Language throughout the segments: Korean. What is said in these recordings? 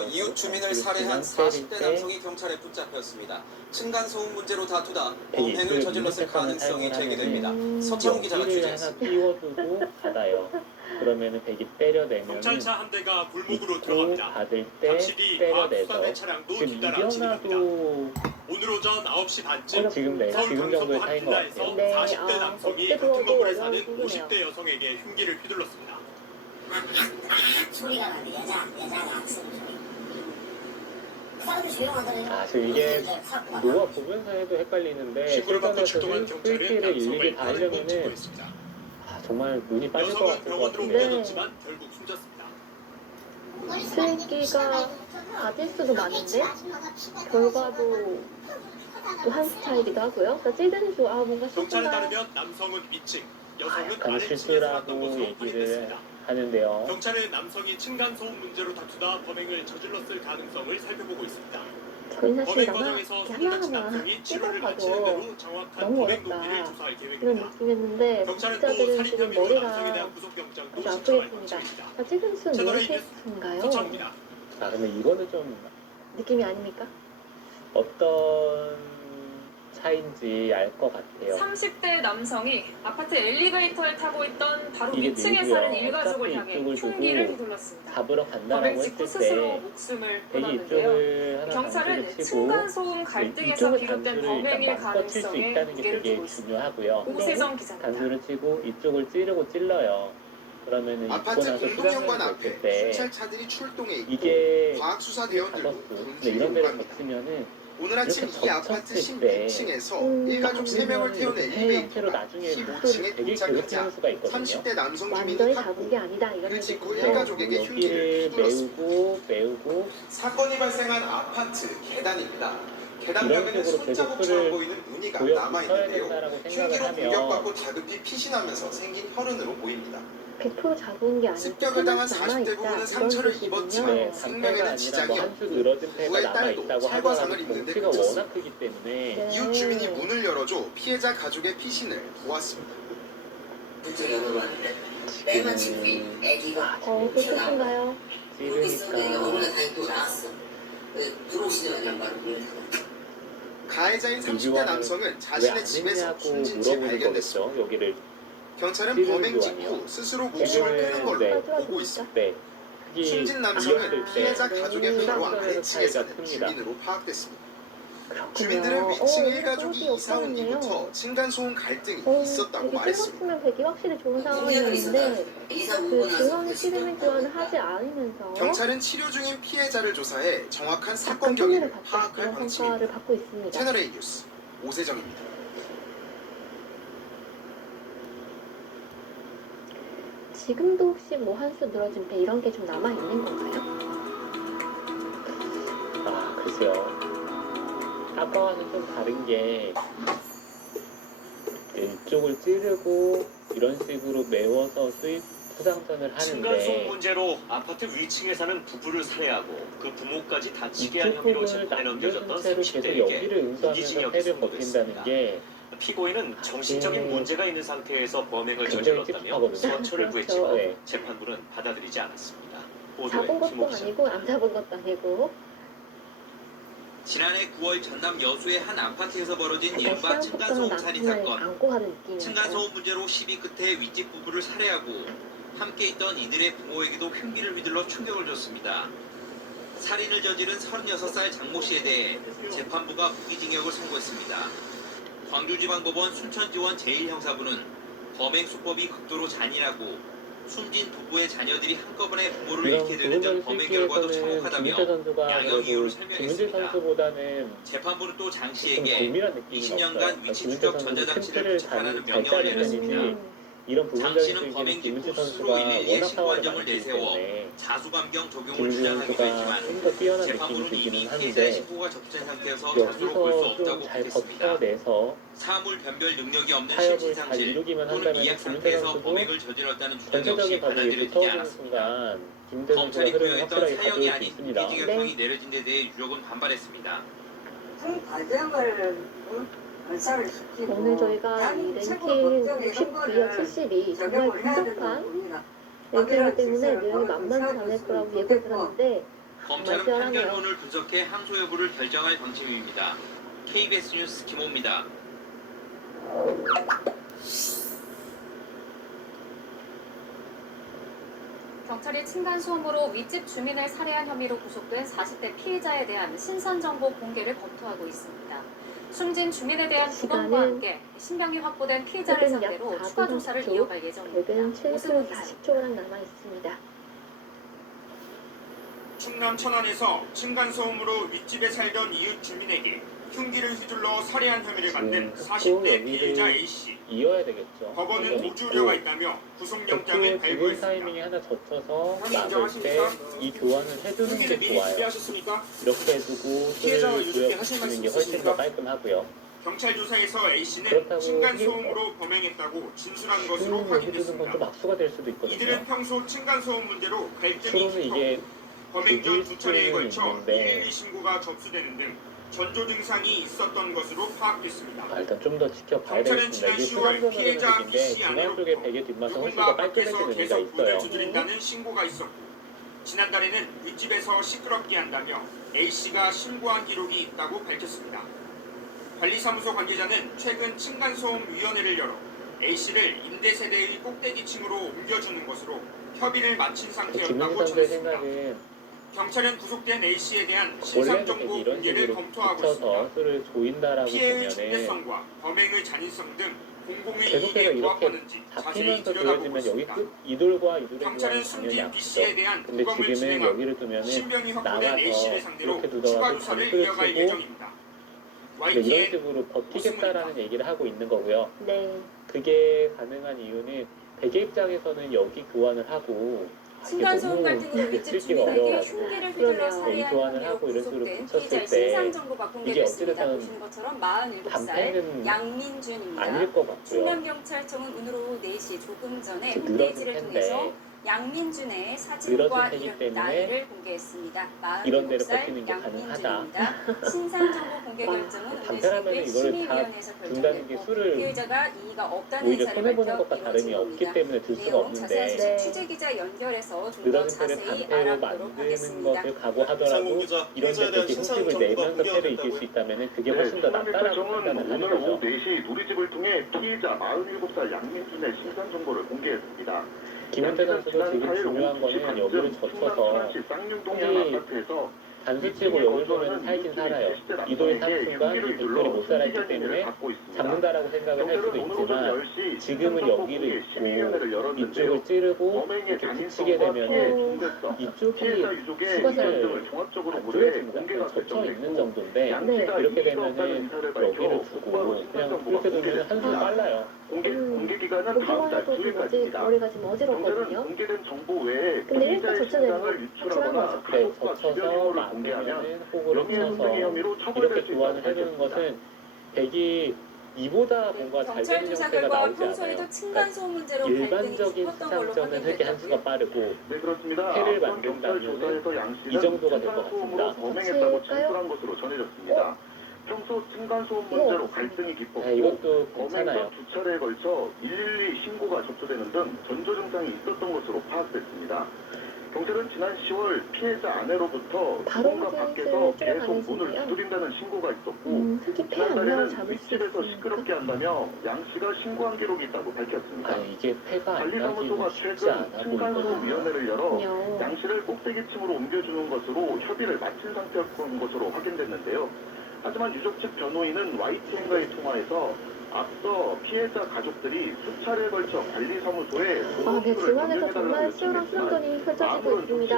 이웃 주민을 살해한 40대 남성이 경찰에 붙잡혔습니다. 층간소음 문제로 다투다 범행을 저질렀을 가능성이 제기됩니다. 서창훈 기자가 취재했습니다. 띄워두고 받아요. 그러면은 백이 때려내면 경찰차 한 대가 골목으로 들어갑니다. 받을 때 당시리 때려내서 과학수사대 차량도 지금 뒤따라 진입합니다. 이겨놔도 오늘 오전 9시 반쯤 지금 서울 정도의 강서구 한 차이인 것 빌라에서 같아요. 네, 40대 남성이 어떻게 같은 건물에 들어도 사는 어려운 50대 여성에게 흉기를 휘둘렀습니다. 소리가 나는데 여자가 악성 소리. 그 사람들 조용하더래요. 지금 이게 노화 보면서 해도 헷갈리는데 신고를 받고 실전에서 출동한 경찰은 스위치를 일일이 남성을 다 빠르게 하려면은 체포했습니다. 정말 눈이 빠질 것 여성은 같을 것 병원으로 같은데 옮겨졌지만 결국 숨졌습니다. 슬기가 가질 수도 많은데 결과도 또 한 스타일이기도 하고요. 그러니까 찌든수 뭔가 경찰에 싶은가. 따르면 남성은 2층, 여성은 약간 아래 층에 살았던 실수라고 것으로 얘기를 확인됐습니다. 하는데요. 경찰은 남성이 층간소음 문제로 다투다 범행을 저질렀을 가능성을 살펴보고 있습니다. 저희 범행 사실 아마 과정에서 이렇게 손을 다친 하나하나 남성이 치료를 마치는 찍어봐도 대로 정확한 너무 범행 어렵다. 동기를 조사할 이런 계획입니다. 느낌이었는데 경찰은 또 피자들은 살인 지금 혐의로 남성에 머리가 대한 구속영장도 아주 신청할 아프겠습니다. 방침입니다. 찌든수는 채널A 왜 뉴스 케이스인가요? 서창입니다. 근데 이거는 좀 느낌이 아닙니까? 어떤 차인지 알 것 같아요. 30대 남성이 아파트 엘리베이터를 타고 있던 바로 이게 위층에 누구야? 사는 일가족을 어차피 향해 이쪽을 흉기를 두고 휘둘렀습니다. 잡으러 범행 간다라고 직후 했을 스스로 때 목숨을 백이 끊었는데요. 이쪽을 하나 경찰은 단수를 치고 층간소음 갈등에서 이쪽을 비롯된 단수를 범행일 일단 맞춰칠 수 가능성에 있다는 게 무게를 되게 두고 있습니다. 중요하고요. 오세정 기자입니다. 단수를 치고 이쪽을 찌르고 찔러요. 그러면은 입고 아파트 나서 공동현관 수량을 앞에 냈을 때 순찰차들이 출동해 있고 이게 과학수사대원들도 잡았어. 근데 군중 이런 데를 요구합니다. 덮치면은 오늘 아침 이렇게 이 아파트 덮쳤을 때 16층에서 일가족 3명을 태운 형태로 엘리베이터가 나중에 15층에 되게 도착하자 괴롭히는 수가 있거든요. 30대 남성 주민이 완전히 탔고 잡은 게 아니다 이런 그를 짚고 얘기군요. 일가족에게 흉기를 여기를 휘둘렀습니다. 메우고 사건이 발생한 아파트 계단입니다. 계단 이런 벽에는 식으로 계속 손자국처럼 풀을 보이는 무늬가 보여 남아있는데요. 된다라고 흉기로 생각을 공격받고 하면 다급히 피신하면서 생긴 혈흔으로 보입니다. 100% 잡은 게 아니고 습격을 당한 남아 40대 있다 부부는 이런 상처를 뜻이군요. 입었지만 단패가 생명에는 아니라 지장이 뭐 없고 한수 늘어진 패가 부부의 남아 딸도 있다고 찰과상을 하더라도 입는데 덩치가 그쳤습니다. 워낙 크기 때문에 네. 이웃 주민이 문을 열어줘 피해자 가족의 피신을 보았습니다. 그쪽에 물어봤는데 때마침 부인 애기가 그 뜻인가요? 그러고 있었는데 찌르니까 어머니가 다행히 또 나왔어. 들어오시자마자 양말을 문을 닫았다. 가해자인 30대 이주환을 남성은 왜 자신의 안 집에서 했냐고 숨진 채 물어보는 발견됐습니다. 거겠죠. 여기를 경찰은 찌르는 범행 교환이요. 직후 스스로 목숨을 끊은 걸로 네. 보고 있습니다. 네 흙이 숨진 남성은 이었을 때 피해자 가족의 바로 수상전에서 아래층에 차이가 사는 큽니다. 주민으로 파악됐습니다. 그렇군요. 주민들은 위층 이거 일가족이 소식이 이사 온 없었네요. 뒤부터 층간소음 갈등이 있었다고 되게 말했습니다. 생각하면 백이 확실히 좋은 공약을 상황이었는데 이사 오고 그 나서 중간에 찌르는 교환을 하지 않으면서 경찰은 치료 중인 피해자를 조사해 정확한 사건 약간 경위를 손해를 봤다 파악할 그런 방침입니다. 평가를 받고 있습니다. 채널A 뉴스 오세정입니다. 지금도 혹시 뭐 한 수 늘어진 배 이런 게 좀 남아 있는 건가요? 글쎄요. 아까와는 좀 다른 게 이쪽을 찌르고 이런 식으로 메워서 수입 포장전을 층간소음 하는데 문제로 아파트 위층에 사는 부부를 살해하고 그 부모까지 다치게 한 이쪽 혐의로 부분을 재판에 넘겨졌던 남겨둔 채로 계속 30대에게 여기를 응수하면서 무기징역이 패를 선고됐습니다. 버틴다는 게 피고인은 정신적인 네. 문제가 있는 상태에서 범행을 굉장히 저질렀다며 찝찝하거든요. 소환초를 그렇죠. 구했지만 네. 재판부는 받아들이지 않았습니다. 잡은 보도에 것도 김옥희 아니고 안 잡은 것도 아니고 지난해 9월 전남 여수의 한 아파트에서 벌어진 약간 이른바 시한폭탄을 층간소음 살인 남편을 사건. 안고 하는 느낌이었어요. 층간소음 문제로 시비 끝에 윗집 부부를 살해하고 함께 있던 이들의 부모에게도 흉기를 휘둘러 충격을 줬습니다. 살인을 저지른 36살 장모 씨에 대해 재판부가 무기징역을 선고했습니다. 광주지방법원 순천지원 제1형사부는 범행 수법이 극도로 잔인하고 숨진 부부의 자녀들이 한꺼번에 부모를 이런 잃게 되는 등 부분을 범행 결과도 실기에서는 참혹하다며 김은재 선수가 양형 이유를 그래도 김은재 설명했습니다. 선수보다는 재판부는 또 장 좀 씨에게 동일한 느낌이 20년간 위치 추적 전자장치를 를 부착하라는 잘 명령을 짜는 내렸습니다. 편이지 이런 장 부분적인 씨는 얘기는 범행 김은재 직후 선수가 스스로 112에 워낙 파워를 신고안정을 많기 내세워 때문에 자수감경 적용을 김은재 주장하기도 선수가 했지만 좀 더 뛰어난 느낌이 재판부는 들기는 이미 피해자의 하는데 신고가 접수된 상태여서 자수로 볼 수 여기서 없다고 좀 잘 밝혔습니다. 버텨내서 사물 변별 능력이 없는 타협을 잘 심신상실 이루기만 또는 한다면 미약 김은재 상태에서 선수도 범행을 저질렀다는 주장 역시 전체적인 방법이 받아들여지지 붙어오는 않았습니다. 순간 김은재 선수가 검찰이 흐름을 부여했던 확실하게 사형이 가져올 수 아닌 있습니다. 무기징역형이 내려진 데 대해 유족은 반발했습니다. 그 과정을 건설을 시키고 오늘 저희가 이 랭킹 60이어 70이 정말 근접한 랭킹이기 때문에 내용이 만만치 않을 거라고 예고를 들었는데 검찰은 시원하네요. 판결문을 분석해 항소 여부를 결정할 방침입니다. KBS 뉴스 김호입니다. 경찰이 층간소음으로 윗집 주민을 살해한 혐의로 구속된 40대 피해자에 대한 신상정보 공개를 검토하고 있습니다. 숨진 주민에 대한 시간은 부검과 함께 신병이 확보된 피해자를 최근 약 상대로 추가 4분 조사를 10초, 이어갈 예정입니다. 백은 7분 오승훈 기자. 40초가량 남아 있습니다. 충남 천안에서 층간소음으로 윗집에 살던 이웃 주민에게 흉기를 휘둘러 살해한 혐의를 받는 지금 40대 그 피해자 여기를 A씨. 이어야 되겠죠. 법원은 이건 무주려가 있고, 있다며 그 구속영장을 죽은 발부했습니다. 타이밍이 하나 젖혀서 형이 막을 인정하십니까? 때 이 교환을 해주는 흉기를 게 미리 좋아요. 준비하셨습니까? 이렇게 해두고 피해자와 술을 유족께 하실 구해주는 말씀 게 훨씬 더 있으십니까? 깔끔하고요. 경찰 조사에서 A씨는 그렇다고 층간소음으로 범행했다고 진술한 것으로 술을 해주는 건 확인됐습니다. 좀 악수가 될 수도 있거든요. 이들은 평소 층간소음 문제로 갈등이 술은 깊어 이게 범행 전 두 차례에 즐길 걸쳐 수는 있는데 112 신고가 접수되는 등 전조 증상이 있었던 것으로 파악됐습니다. 일단 좀 더 지켜봐야 경찰은 되겠습니다. 이게 지난 10월 수감자는 피해자 얘기인데 B씨 중앙 아내로부터 쪽에 베개 뒷맛은 훨씬 더 누군가 밖에서 깔끔해지는 의미가 계속 문을 있어요. 두드린다는 신고가 있었고 지난달에는 윗집에서 시끄럽게 한다며 A씨가 신고한 기록이 있다고 밝혔습니다. 관리사무소 관계자는 최근 층간소음위원회를 열어 A씨를 임대세대의 꼭대기층으로 옮겨주는 것으로 협의를 마친 그 상태였다고 김윤 선수의 전했습니다. 생각은 경찰은 구속된 A씨에 대한 원래는 신상정보 되게 이런 공개를 식으로 검토하고 붙여서 있습니다. 술을 조인다라고 피해의 보면은 중대성과 범행의 잔인성 등 공공의 계속해서 이익에 이렇게 부합하는지 자세히 잡히면서 들여다보고 보여지면 여기 있습니다. 끝 이돌과 이돌의 경찰은 교환은 당연히 숨진 아프죠. B씨에 대한 근데 부검을 지금은 진행하고 여기를 두면은 신병이 확보된 나가서 A씨를 상대로 이렇게 추가 두더라도 조사를 잠수를 이어갈 치고 예정입니다. 근데 이런 YTN 식으로 버티겠다라는 얘기를 하고 있는 거고요. 네. 그게 가능한 이유는 백의 입장에서는 여기 교환을 하고 층간소음 갈등으로 윗집 쓸기가 주민에게 어려워가지고 흉기를 휘둘러 그러네요. 살해한 교환을 혐의로 하고 이런 식으로 구속된 붙였을 피해자의 때 신상정보가 이게 공개됐습니다. 어찌됐든 보시는 것처럼 47살 담배는 양민준입니다. 아닐 것 같고요. 충남경찰청은 오늘 오후 4시 조금 전에 늘어질 홈페이지를 텐데 통해서 양민준의 사진과 늘어질 이름, 테기 때문에 나이를 공개했습니다. 이런 데를 47살 버티는 게 가능하다. 양민준입니다. 신상정보 공개 결정은 오늘 담배라면 새벽에 이거를 다 심의위원회에서 준다는 게 결정됐고 술을 피해자가 이의가 없다는 오히려 의사를 손해보는 밝혀 것과 다름이 이뤄진 없기 겁니다. 때문에 들 수가 내용 자세한 없는데 소식 네. 취재기자 연결해서 좀 더 늘어진 패를 자세히 강제로 알아보도록 만드는 하겠습니다. 것을 각오하더라도 이런 데까지 흠집을 내면서 패를 이길 수 있다면 그게 훨씬 더 낫다라고 판단을 하는 오늘 오후 거죠. 4시 누리집을 통해 피해자 47살 양민준의 신상 정보를 공개했습니다. 김현태 선수도 지금 중요한 거는 여기를 젖혀서 쌍용동의 한 혹시 아파트에서 단수 치고 여기 보면 살긴 살아요. 이도인 탑승과 이 빅돌이 못 살아있기 때문에 잡는다라고 생각을 할 수도 있지만 지금은 여기를 있고 이쪽을 찌르고 이렇게 붙이게 되면은 이쪽이 수가살 조여집니다. 젖혀 있는 정도인데 이렇게 되면은 여기를 두고 그냥 그렇게 두면 한숨 빨라요. 공개 기간은 다음 보기만 달 해도 좀 9일까지입니다. 머리가 지금 경찰은 어지럽거든요. 공개된 정보 외에 근데 일단 피해자의 젖혀내는 신상을 건 유출하거나 확실한 그래 가족과 주변 젖혀서 인물을 공개하면 만들면은 호구를 명예훼손 쳐서 혐의로 이렇게 처벌될 수 교환을 있다고 해주는 밝혔습니다. 것은 백이 이보다 뭔가 잘 경찰 되는 조사 형태가 결과 나오지 않아요. 평소에도 층간소음 문제로 갈등이 일반적인 깊었던 걸로 시장전은 흑의 한수가 확인됐다고요. 빠르고 네, 그렇습니다. 해를 앞선 경찰 만든다면은 조사에서 양 씨는 이 정도가 될것 층간소음으로 같습니다. 범행했다고 같이 진술한 것으로 전해졌습니다. 평소 층간소음 문제로 갈등이 깊었고 네, 이것도 범행 괜찮아요. 전 두 차례에 걸쳐 112 신고가 접수되는 등 전조 증상이 있었던 것으로 파악됐습니다. 경찰은 지난 10월 피해자 아내로부터 바로 누군가 밖에서 홈페이지를 계속 문을 뚫어다니시네요. 두드린다는 신고가 있었고 특히 폐 안면을 지난달에는 잡을 수 윗집에서 있으니까. 시끄럽게 한다며 양 씨가 신고한 기록이 있다고 밝혔습니다. 아니 이게 폐가 안 관리사무소가 나기는 쉽지 최근 않아 보이거든요. 층간소음위원회를 열어 그렇군요. 양 씨를 꼭대기층으로 옮겨주는 것으로 협의를 마친 상태였던 것으로 확인됐는데요. 하지만 유족 측 변호인은 YTN과의 통화에서 앞서 피해자 가족들이 수차례에 걸쳐 관리사무소에 네, 중앙에서 정말 치열한 수정전이 펼쳐지고 있습니다.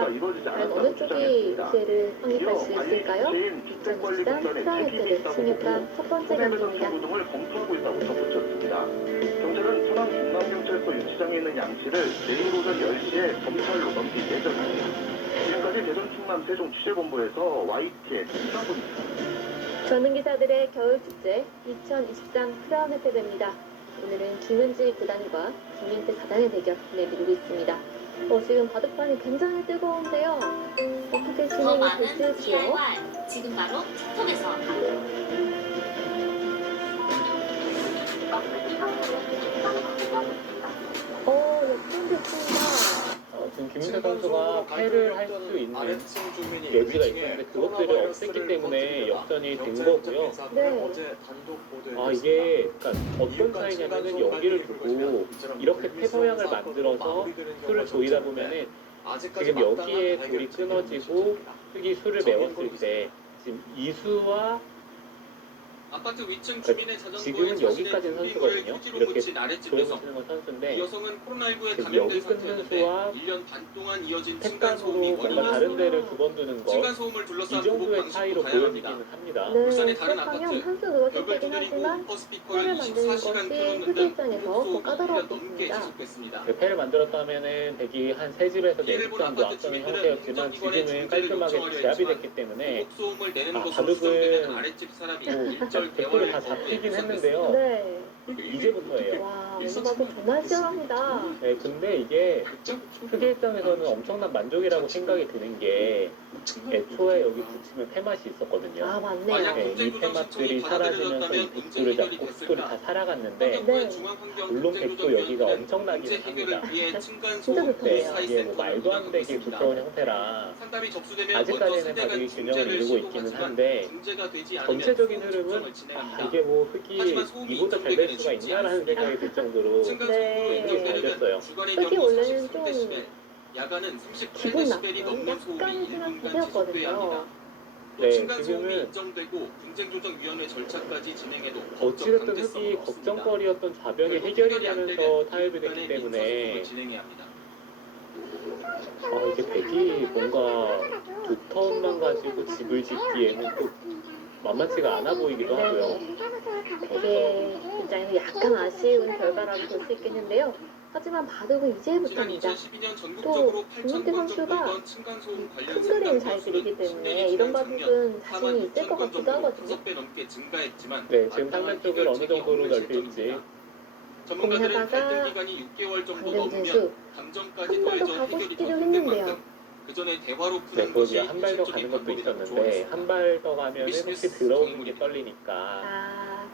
과연 어느 쪽이 유죄를 확립할 수 있을까요? 2023 프라이드를 16강 첫 번째 경기입니다. 등을 검토하고 있다고 덧붙였습니다. 경찰은 천안 동남경찰서 유치장에 있는 양 씨를 내일 오전 10시에 검찰로 넘길 예정입니다. 지금까지 대전 충남 세종 취재본부에서 YTN 이상훈입니다. 젊은 기사들의 겨울축제 2023 크라운 혜택입니다. 오늘은 김은지 구단과 김민태 사단의 대결 내밀고 있습니다. 지금 바둑판이 굉장히 뜨거운데요. 어떻게 더 진행이 많은 될지요? DIY 지금 바로 틱톡에서 역전 됐습니다. 지금 김윤태 선수가 패를 할 수 있는 여지가 있었는데 그것들을 없앴기 때문에 역전이 된 거고요. 네. 아 이게 그러니까 어떤 차이냐면은 여기를 두고 이렇게 패서양을 만들어서 수를 조이다 보면은 지금 여기에 돌이 끊어지고 흙이 수를 메웠을 때 지금 이수와 아파트 위층 주민의 지금은 자전거에 여기까지는 자신의 선수거든요. 휴지로 이렇게 묻힌 아랫집 여성. 조용히 치는 건 이 선수인데 여성은 코로나19에 지금 감염된 여기 끊는 상태였는데 수와 1년 반 동안 이어진 색감으로 층간소음이 뭔가 원인이었습니다. 다른 데를 두 번 두는 것 이 층간소음을 둘러싼 보복 정도의 방식도 차이로 다양합니다. 보여지기는 합니다. 네, 울산의 다른 그렇다면 아파트, 한수 벽을 누워있긴 두드리고 하지만 우퍼 스피커를 패를 만드는 24시간 것이 틀어놓는 휴지 등 입장에서 더 소음이 1년 넘게 까다롭겠습니다. 지속됐습니다. 패를 만들었다면은 대기 한 3집에서 피해를 4집 본 정도 아파트 앞서는 주민들은 형태였지만 행정기관에 지금은 중재를 깔끔하게 요청하려 제압이 했지만 됐기 때문에 소음을 내는 아, 것으로 바둑은 추정되는 아랫집 사람이 뭐 일절 댓글을 개월을 다 거부해 잡히긴 무산됐습니다. 했는데요. 네. 이제부터예요. 와, 오늘 방송 정말 치열합니다. 네, 근데 이게 크게 입장에서는 엄청난 만족이라고 생각이 드는 게 애초에 여기 붙이면 패맛이 있었거든요. 아, 만약 맞네요. 네, 이 국제조정 패맛들이 신청이 사라지면서 이 받아들여졌다면 북두를 문제 잡고 해결이 북두를 다 됐을까? 살아갔는데 환경부의 네. 중앙환경 물론 백도 여기가 엄청나긴 문제 해결을 합니다. 위해 진짜 층간소음 좋네요. 네, 사이 이게 뭐 센터를 말도 안 운영하고 되게 있습니다. 부끄러운 형태라 상담이 접수되면 먼저 아직까지는 상대간 바둑이 균형을 중재를 이루고 있기는 시도하지만 한데 문제가 되지 않으면 전체적인 소음 흐름은 측정을 진행합니다. 이게 뭐 흙이 하지만 소음이 이보다 잘 될 인정되기는 수가 쉽지 있나라는 않습니다. 생각이 들 정도로 층간소음으로 네. 잘 됐어요. 인정되려면 주간의 흙이 경우 원래는 43데시벨, 야간은 기분 38데시벨이 나쁜 넘는 소음이 약간 1분간 지속돼야 생각이었거든요. 합니다. 또 네, 층간소음이 지금은 인정되고 분쟁조정위원회 절차까지 진행해도 법적 어찌됐든 강제성은 흙이 없습니다. 걱정거리였던 좌변이 결국 해결이 해결이 안 되면서 되면 타협이 됐기 민간의 때문에 민사소송을 진행해야 합니다. 아 이게 백이 뭔가 2턴만 가지고 집을 짓기에는 또 만만치가 않아 보이기도 하고요. 되게 입장에서 약간 아쉬운 결과라고 볼 수 있겠는데요. 하지만 바둑은 지난 이제부터입니다. 2012년 전국적으로 김민태 8,000건 선수가 정도 던 층간소음 관련 큰 그림 잘 상담 그리기 건수는 때문에 10년이 이런 지난 작년 바둑은 자신이 있을 것 41,000건 같기도 정도로 하거든요. 5배 넘게 증가했지만 네, 지금 마땅한 상면 쪽을 어느 해결책이 정도로 없는 넓힐지 실정입니다. 전문가들은 고민하다가 갈등 기간이 6개월 정도 강등진수 넘으면 감정까지 한 번 더 더해져 가고 해결이 싶기도 더 힘든 했는데요. 만큼 그 전에 대화로 네, 푸는 것이 거기 한 발 더 현실적인 가는 것도 방법이라고 있었는데 조언했습니다. 한 발 더 가면 혹시 비즈니스 들어오는 게 정보입니다. 떨리니까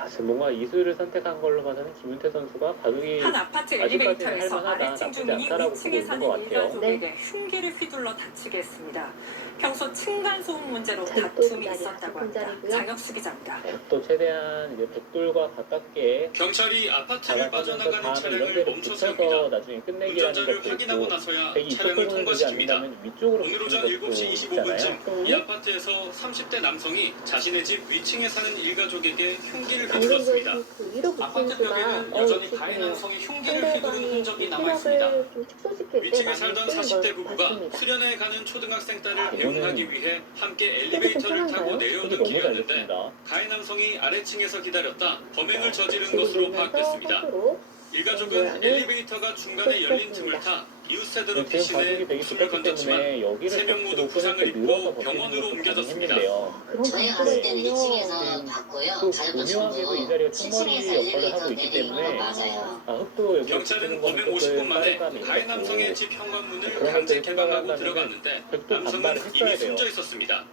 아, 지금 뭔가 이수를 선택한 걸로 봐서는 김윤태 선수가 바둑이 한 아파트 아직까지는 엘리베이터에서 할만하다, 아래층 나쁘지 주민이 않다라고 보고 2층에 있는 사는 것 같아요. 일가족에게 흉기를 휘둘러 다치게 했습니다. 평소 층간소음 문제로 잘 다툼이 또 있었다고 자리야, 합니다. 자리고요. 장혁수 기자입니다. 또 최대한 이제 백돌과 가깝게 경찰이 아파트를 다가가면서 빠져나가는 다음에 이런 차량을 데를 멈춰 붙여서 세웁니다. 나중에 끝내기라는 운전자를 것도 확인하고 있고 나서야 백이 이쪽 차량을 부분을 되지 통과시킵니다. 않는다면 위쪽으로 오늘 오전 붙이는 것도 7시 있잖아요. 25분쯤 이 아파트에서 30대 남성이 자신의 집 위층에 사는 일가족에게 흉기를 방금 휘둘렀습니다. 그 1호 아파트 부친수가 벽에는 여전히 가해 남성이 흉기를 휘두른 상대방이 흔적이 남아 있습니다. 체력을 좀 축소시킬 때 위층에 많이 살던 쓰는 40대 걸 부부가 봤습니다. 수련회 가는 초등학생 딸을 이거는 배웅하기 위해 함께 이렇게 엘리베이터를 타고 편한가요? 흙이 내려오는 너무 잘 길이었는데 됐습니다. 가해 남성이 아래층에서 기다렸다 범행을 저지른 지금 것으로 밀면서 파악됐습니다. 서로 일가족은 모양을 엘리베이터가 중간에 열린 틈을 타 이웃세대로 지금 피신해 바둑이 되게 목숨을 붙었기 건졌지만 때문에 여기를 세 명 모두 터치로 부상을 끊을 때 늘어서 입고 버티는 병원으로 것도 옮겨졌습니다. 가능했는데요. 그런 저희가 갔을 때는 방법이군요. 2층에서 봤고요. 또 다녔던 교묘하게도 이 친구 자리가 7층에서 총머리 역할을 하고 엘리베이터 있기 내리는 거 때문에 맞아요. 아, 흙도 여기 경찰은 붙이는 거는 범행 50분 조금 만에 빠름감이 가해 있었고 남성의 집 현관문을 그런 강제 것들을 개방하고 생각한다면 들어갔는데 백도 남성은 반발을 이미 했어야 돼요. 숨져 있었습니다.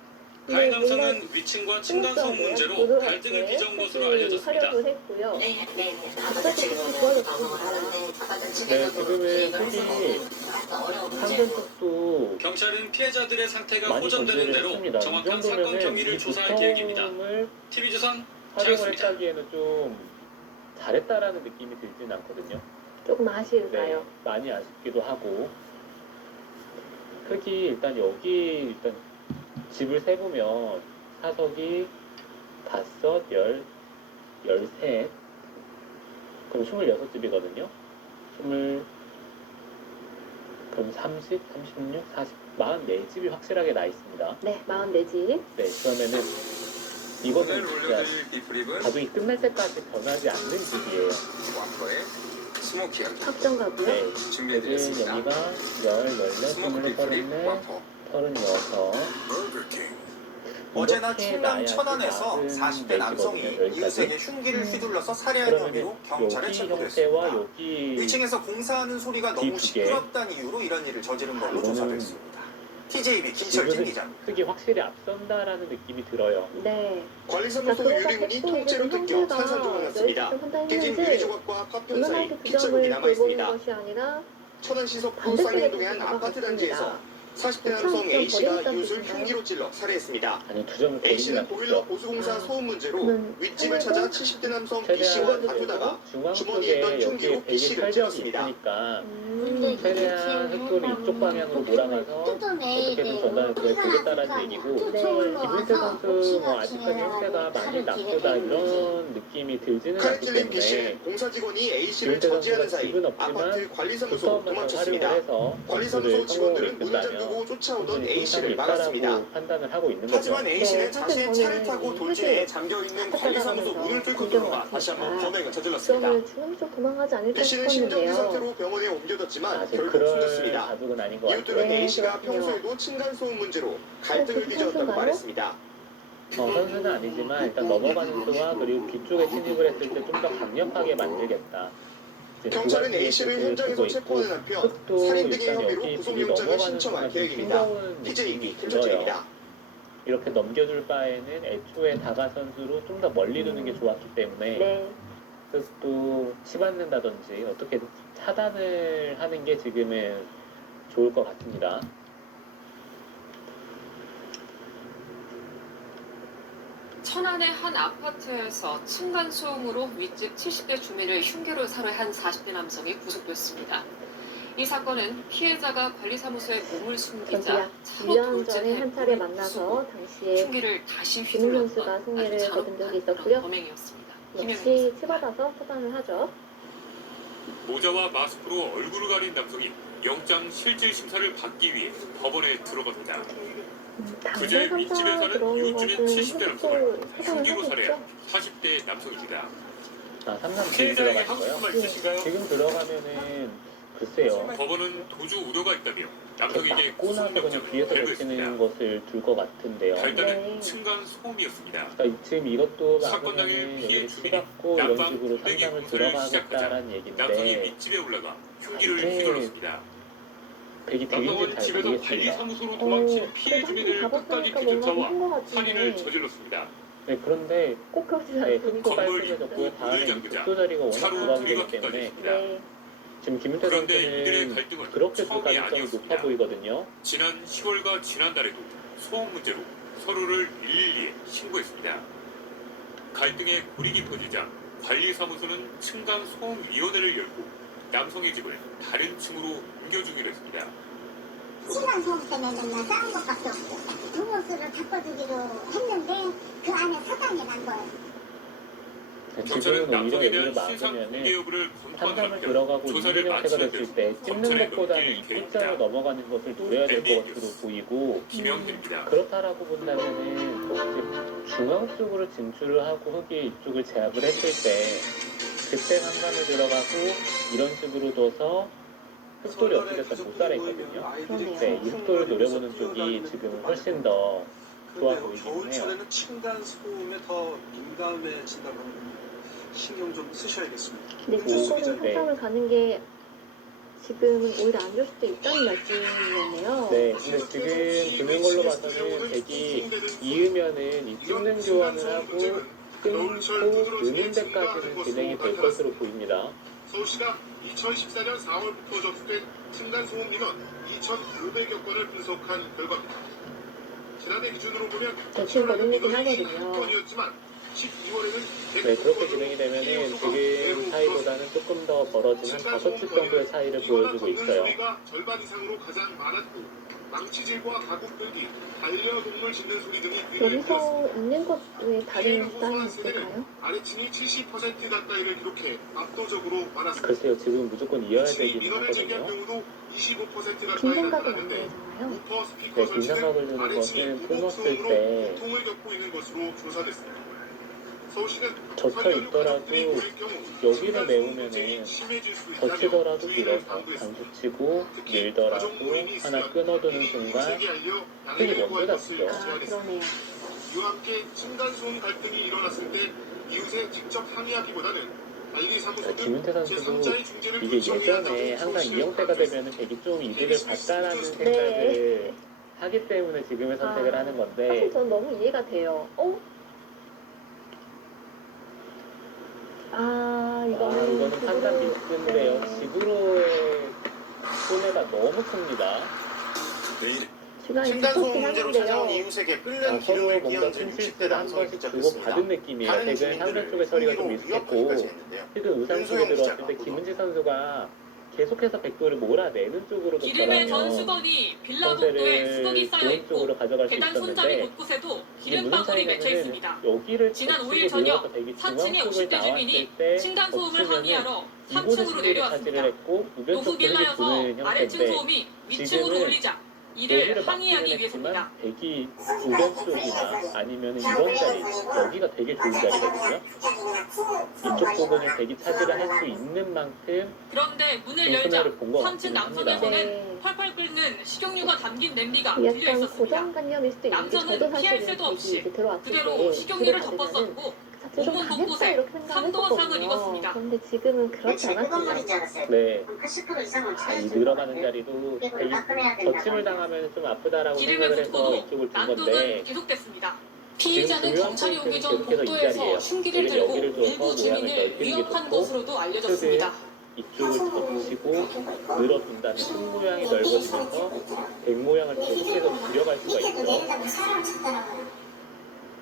네, 가해 뭔가 남성은 위층과 층간소음 문제로 갈등을 빚어온 것으로 알려졌습니다. 하려고 했고요. 네, 네. 아파트 측에서도 방송을 하는데 아파트 네, 측에서도 지금은 계획을 흙이 했었고 어려운 상전 문제로 쪽도 경찰은 피해자들의 상태가 많이 호전되는 건드려 대로 했습니다. 이 정확한 사건 정도면은 경위를 이 조사할 계획입니다. 부통을 TV조선 활용을 장혁수입니다. 했다기에는 좀 잘했다라는 느낌이 들진 않거든요. 조금 네, 아쉬울까요? 많이 아쉽기도 하고 흙이 일단 여기 일단 집을 세보면 사석이 5, 10, 13 그럼 26집이거든요. 그럼 30, 36, 40, 44집이 확실하게 나 있습니다. 네, 44집. 네, 그러면은 이거는 오늘 진짜 올려드릴 딥브립은 가족이 끝날 때까지 변하지 않는 집이에요. 와퍼의 스모키한 확정 가고요. 네, 지금 준비해드렸습니다. 여기가 14, 스모크 24, 딥브립 34, 와퍼 36 어제나 충남 천안에서 40대 남성이 이웃에게 흉기를 휘둘러서 살해한 혐의로 경찰에 여기 체포됐습니다. 형태와 여기 위층에서 공사하는 소리가 너무 뒤두 개. 시끄럽다는 이유로 이런 일을 저지른 걸로 조사됐습니다. TJB 김철진 지금은 기자입니다. 흙이 확실히 앞선다라는 느낌이 들어요. 네. 관리사무소 그러다 유리문이 또 통째로 이제 뜯겨 산산조각났습니다. 좀 깨진 판단했는지 유리조각과 파편 사이 이만하게 그 빗자국이 점을 남아 돌보는 있습니다. 것이 아니라 천안 시속구 반대쪽에 쌍용동의 한 있는 아파트 것 단지에서 같습니다. 40대 남성 A씨가 버리겠다는 이웃을 뜻인가요? 흉기로 찔러 살해했습니다. 아니 두 점을 A씨는 보이진 보일러 않죠. 보수공사 소음 문제로 그러면 윗집을 찾아 70대 남성 최대한 B씨와 다투다가 중앙 주머니에 있던 쪽에 흉기로 여기에 B씨를 벽이 찔렀습니다. 있으니까 근데 최대한 흑돌이 이쪽 방향으로 몰아가서 어떻게든 전단을 보겠다라는 얘기고 김윤태 선수 뭐 아직까지 형태가 많이 나쁘다 이런 느낌이 들지는 칼에 않기 찔린 때문에 B씨는 공사 직원이 A씨를 김윤태 저지하는 선수가 사이 집은 없지만 아파트 관리사무소로 부서만 활용을 도망쳤습니다. 해서 관리사무소 직원들은 문을 성공을 잠그고 쫓아오던 충분히 A씨를 생산이 막았습니다. 있다라고 판단을 하고 있는 거죠. 하지만 A씨는 네, 자신의 사실 차를 타고 저는 돌진해 잠겨있는 관리사무소 문을 뚫고 들어가 다시 한번 범행을 저질렀습니다. 그러면 중앙 쪽 도망가지 않을까 B씨는 심정지 싶었는데요. 상태로 병원에 옮겨졌지만 아직 결국 그럴 숨졌습니다. 가족은 아닌 것 이웃들은 같아요. A씨가 그렇군요. 평소에도 층간소음 문제로 갈등을 그 빚어왔다고 선수인가요? 말했습니다. 선수는 아니지만 일단 넘어가는 수와 그리고 뒤쪽에 진입을 했을 때 좀 더 강력하게 만들겠다. 이제 두 경찰은 가지 A씨를 계획을 현장에서 두고 있고, 체포하는 한편 흑도 살인 등의 일단 혐의로 여기 구속 둘이 영장을 넘어가는 신청할 순간 계획입니다. 싱거운 TJB 느낌이 김철진입니다. 들어요. 이렇게 넘겨줄 바에는 애초에 다가 선수로 좀 더 멀리 두는 게 좋았기 때문에 네. 흑도 치받는다든지 어떻게 차단을 하는 게 지금은 좋을 것 같습니다. 천안의 한 아파트에서 층간소음으로 윗집 70대 주민을 흉기로 살해한 40대 남성이 구속됐습니다. 이 사건은 피해자가 관리사무소에 몸을 숨기자 전지야 차로 1년 전에 돌진해 한 차례 물을 만나서 쏘고 당시에 흉기를 다시 김웅 휘둘렀던 선수가 승리를 아주 거둔 적이 잔혹한 있었고요. 그런 범행이었습니다. 역시 치받아서 처단을 하죠. 모자와 마스크로 얼굴을 가린 남성이 영장 실질 심사를 받기 위해 법원에 들어갑니다. 그제 당대 윗집에 삼사 사는 들어온 이웃주민 것은 70대 남성을 흑도 처단을 흉기로 하고 살해한 있죠. 40대 남성입니다. 아, 3남 지금 피해자에게 하고 들어갔어요. 싶은 말 있으신가요? 지금 들어가면은 글쎄요. 법원은 도주 우려가 있다며 남성에게 맞고 나서 그냥 구속영장을 뒤에서 발부했습니다. 맺히는 것을 둘 것 같은데요. 발단은 층간 소음이었습니다. 그러니까 지금 이것도 사건 당일 막으면은 피해 여기 주민이 치받고 이런 난방 식으로 분배기 상담을 공사를 들어가겠다라는 남성이 얘기인데 윗집에 올라가 흉기를 이게 휘둘렀습니다. 백이 되는지 남성은 잘 집에서 모르겠습니다. 관리사무소로 도망친 피해 그래도 주민을 한번 끝까지 가봤으니까 뭔가 쫓아와 무슨 것 같은데 살인을 저질렀습니다. 네, 그런데 꼭 그러지 네, 않습니다. 흑도 건물 깔끔해졌고요. 입구 다음에 문을 잠그자 흑도 자리가 워낙 차로 부각이 되기 들이받기까지 때문에 했습니다. 네. 지금 김윤태 그런데 이들의 선수는 갈등은 그렇게 처음이 불가능성이 아니었습니다. 높아 보이거든요. 지난 10월과 지난달에도 소음 문제로 서로를 112에 신고했습니다. 갈등의 골이 깊어지자 관리사무소는 층간소음위원회를 열고 남성의 집을 다른 층으로 옮겨주기로 했습니다. 층간소음 때문에 맨날 싸운 것밖에 없어. 주무수를 바꿔주기로 했는데 그 안에 사단이 난 거예요. 경찰은 지금은 오히려 남성에 여기를 대한 신상 막으면은 공개 여부를 검토하는 판단을 한편 들어가고 조사를 이런 형태가 마치는 됐을 대로 때 찝는 검찰에 것보다는 넘길 입구자로 계획이다. 넘어가는 것을 노려야 될 것 것으로 보이고 김영진입니다. 그렇다라고 본다면은 이제 중앙 쪽으로 진출을 하고 흑이 이쪽을 제압을 했을 때 그때 상담을 들어가고 이런 식으로 둬서 흑돌이 어찌됐든 못 살아있거든요. 네, 이 흑돌을 노려보는 쪽이 지금 훨씬 더 좋아 보이긴 해요. 겨울철에는 층간 소음에 더 민감해진다고 하는 신경 좀 쓰셔야겠습니다. 근데 이거는 상담을 가는 게 지금은 오히려 안 좋을 수도 있다는 말씀이네요. 네, 근데 지금 보는 걸로 봐서는 백이 이으면은 이 찍는 교환을 하고 끊고 느는 데까지는 진행이 될 것으로 보입니다. 서울시가 2014년 4월부터 접수된 층간소음 민원 2,500여 건을 분석한 결과입니다. 지난해 기준으로 보면 지금 거듭이긴 하거든요. 건이었지만 12월에는 네, 그렇게 진행이 되면은 지금 차이보다는 조금 더 벌어진 한 5집 정도의 차이를 보여주고 있어요. 소리가 절반 이상으로 가장 많았고 망치질과 가구 끌기, 반려동물 짖는 소리 등이 여기서 있는 것 외에 다른 사인이 있을까요? 아래층이 70% 가까이를 기록해 압도적으로 많았습니다. 글쎄요, 지금 무조건 이어야 되긴 민원을 제기한 하거든요. 경우도 25%가 차이가 빈생각은 안 나는데 되잖아요. 우퍼 스피커 네, 설치는 빈생각을 주는 아래층이 것은 끊었을 무곡소음으로 때 고통을 겪고 있는 것으로 조사됐습니다. 서울시는 젖혀 있더라도 여기를 메우면은 젖히더라도 밀어서 단수치고 밀더라도 하나 끊어두는 순간 흙이 먼저 닿죠. 아, 그러네요. 이와 함께 층간소음 갈등이 일어났을 때 이웃에 직접 항의하기보다는 김윤태 선수도 이게 예전에 항상 이 형태가 되면은 백이 좀 이득을 봤다라는 생각을 하기 때문에 지금의 선택을 하는 건데 사실 전 너무 이해가 돼요. 이거는 판단 미스인데요. 집으로의 손해가 너무 큽니다. 중간에 층간소음 붙었긴 문제로 찾아온 하는데요. 이웃에게 끓는 서로 기름을 뭔가 끼얹은 60대 핀실수를 한 남성이 번씩 주고 기적했습니다. 받은 느낌이에요. 다른 최근 주민들을 상대 쪽의 처리가 좀 흉기로 미숙했고 위협하기까지 했는데요. 최근 우상 쪽에 윤소영 들어왔을 기자가 때 김은지 선수가 계속해서 백도를 몰아내는 쪽으로 기름의 전 뒀더라면 수건이 빌라 복도에 상대를 수국이 쌓여 좋은 있고 쪽으로 가져갈 수 계단 손잡이 있었는데 곳곳에도 이게 기름 무슨 바구니 맺혀 차이냐면은 있습니다. 여기를 지난 치고 5일 저녁 밀어서 되게 4층의 중앙 쪽을 50대 나왔을 주민이 때 층간소음을 엎치면은 항의하러 이곳에 3층으로 차지를 내려왔습니다. 했고 우변 노후 쪽 분위기 빌라여서 부는 아래층 형태인데 소음이 위층으로 지금은 올리자 이를 여기를 항의하기 막기는 위해서입니다. 했지만 대기 우변 쪽이나 아니면 이런 자리 여기가 되게 좋은 자리거든요. 이쪽 부분을 대기 차지를 할 수 있는 만큼 그런데 문을 좀 열자 손해를 본것 3층 같기는 합니다. 남성에서는 펄펄 끓는 식용유가 담긴 냄비가 들려 약간 있었습니다. 고정관념일 수도 있는데 저도 남성은 피할 사실은 새도 대기 없이 이제 들어왔을 그대로 때 식용유를 불을 받으면은 덮었었고 좀 온몸 당했다 곳곳에 이렇게 생각을 3도 상을 했었거든요. 입었습니다. 그런데 지금은 그렇지 않았습니다. 네. 80% 이상은 이 늘어가는 자리도 대기 저침을 당하면 좀 아프다라고 기름에 생각을 해서 묻고도 이쪽을 준 난동은 건데 계속됐습니다. 피해자는 경찰이 오기 전 복도에서 흉기를 들고 일부 주민을 위협한 것으로도 알려졌습니다. 이쪽을 덮치고 늘어둔다면 흙 모양이 넓어지면서 백 모양을 계속해서 줄여갈 수가 있죠.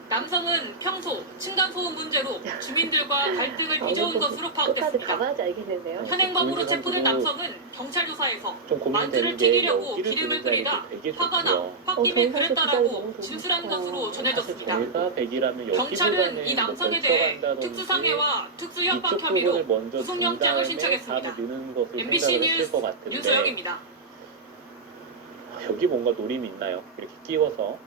남성은 평소 층간소음 문제로 주민들과 갈등을 빚어온 것으로 끝까지 파악됐습니다. 가봐야지 알겠는데요. 현행범으로 체포된 남성은 경찰 조사에서 좀 만두를 고민되는 게 튀기려고 여기를 기름을 두는 자리도 끓이다 되게 화가 나 좋고요. 홧김에 정말 그랬다라고 너무 진술한 좋다. 것으로 전해졌습니다. 제가 100이라면 여기 경찰은 이 남성에 대해 특수상해와 특수협박 이쪽 혐의로 부분을 먼저 준 구속영장을 다음에 신청했습니다. 다음에 넣는 것을 MBC 생각을 했을 뉴스 것 같은데 윤소영입니다. 여기 뭔가 노림이 있나요? 이렇게 끼워서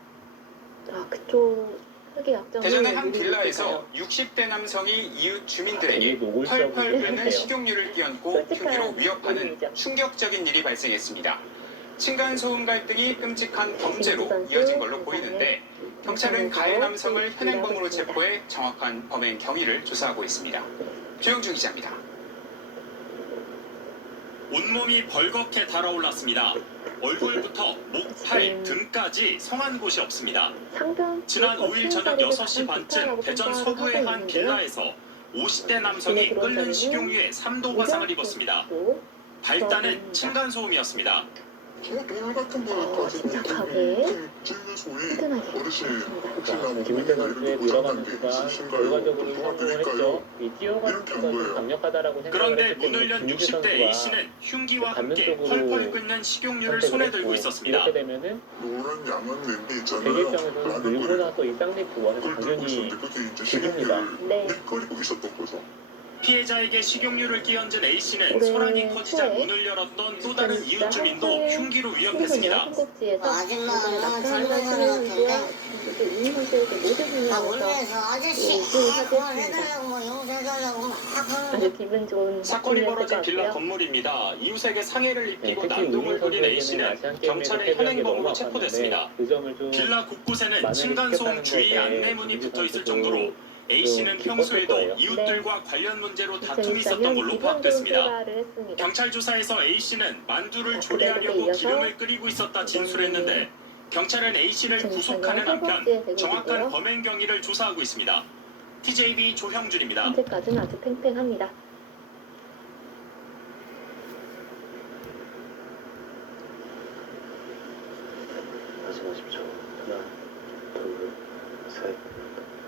아 그쪽 흑의 약점을 대전의 한 누리고 빌라에서 있을까요? 60대 남성이 이웃 되게 주민들에게 노골적이긴 펄펄 끓는 해요. 식용유를 끼얹고 솔직한 흉기로 위협하는 의미죠. 충격적인 일이 발생했습니다. 층간소음 갈등이 끔찍한 범죄로 선수, 이어진 걸로 보이는데 경찰은 가해 남성을 현행범으로 있습니다. 체포해 정확한 범행 경위를 조사하고 있습니다. 조영준 기자입니다. 온몸이 벌겋게 달아올랐습니다. 얼굴부터 목, 팔, 등까지 성한 곳이 없습니다. 지난 5일 저녁 6시 반쯤 대전 서구의 한 빌라에서 50대 남성이 끓는 식용유에 3도 화상을 입었습니다. 발단은 층간소음이었습니다. 침착하게 끈끈하게 김은태 선수의 들어가는 수가 결과적으로 성공을 했죠. 이 뛰어가는 수가 좀 강력하다라고 생각을 그런데 했기 때문에 문을 연 김은태 60대 선수가 A씨는 흉기와 받는 함께 쪽으로 펄펄 끓는 식용유를 손에 들고 있었습니다. 이렇게 되면은 노란 양은 냄비 있잖아요. 대기 입장에서는 늘고 나서 이 쌍립 교환은 당연히 죽입니다. 네. 끓이고 있었던 거죠. 피해자에게 식용유를 끼얹은 A씨는 올해 소란이 커지자 초에 문을 열었던 또 다른 이웃 주민도 흉기로 신분이요 위협했습니다. 한국지에서 아줌마, 낙하한 젊은 선수와 또 이민 선수에게 모두 분야에서 원래서 아저씨 우승을 그거 차지했습니다. 해달라고 뭐 용서해달라고 막 하고 아주 기분 좋은 사건이 아침이었을 벌어진 것 빌라 같고요. 건물입니다. 이웃에게 상해를 입히고 특히 난동을 우민 부린 선수에게는 A씨는 아시안 게임에서 경찰의 패배한 게 너무 현행범으로 아팠는데 체포됐습니다. 그 점을 좀 빌라 곳곳에는 많이 층간소음 익혔다는 주의 것에 안내문이 김민재 붙어 있을 선수도 정도로 A씨는 기뻤을 평소에도 거예요. 이웃들과 관련 문제로 다툼이 있었던 2024년 걸로 기본 파악됐습니다. 조사를 했습니다. 경찰 조사에서 A씨는 만두를 그래도 조리하려고 이어서 기름을 끓이고 있었다 진술했는데 경찰은 A씨를 2024년 구속하는 한편 되고 정확한 있고요. 범행 경위를 조사하고 있습니다. TJB 조형준입니다. 현재까지는 아주 팽팽합니다. 다시 보십시오. 하나, 둘, 셋,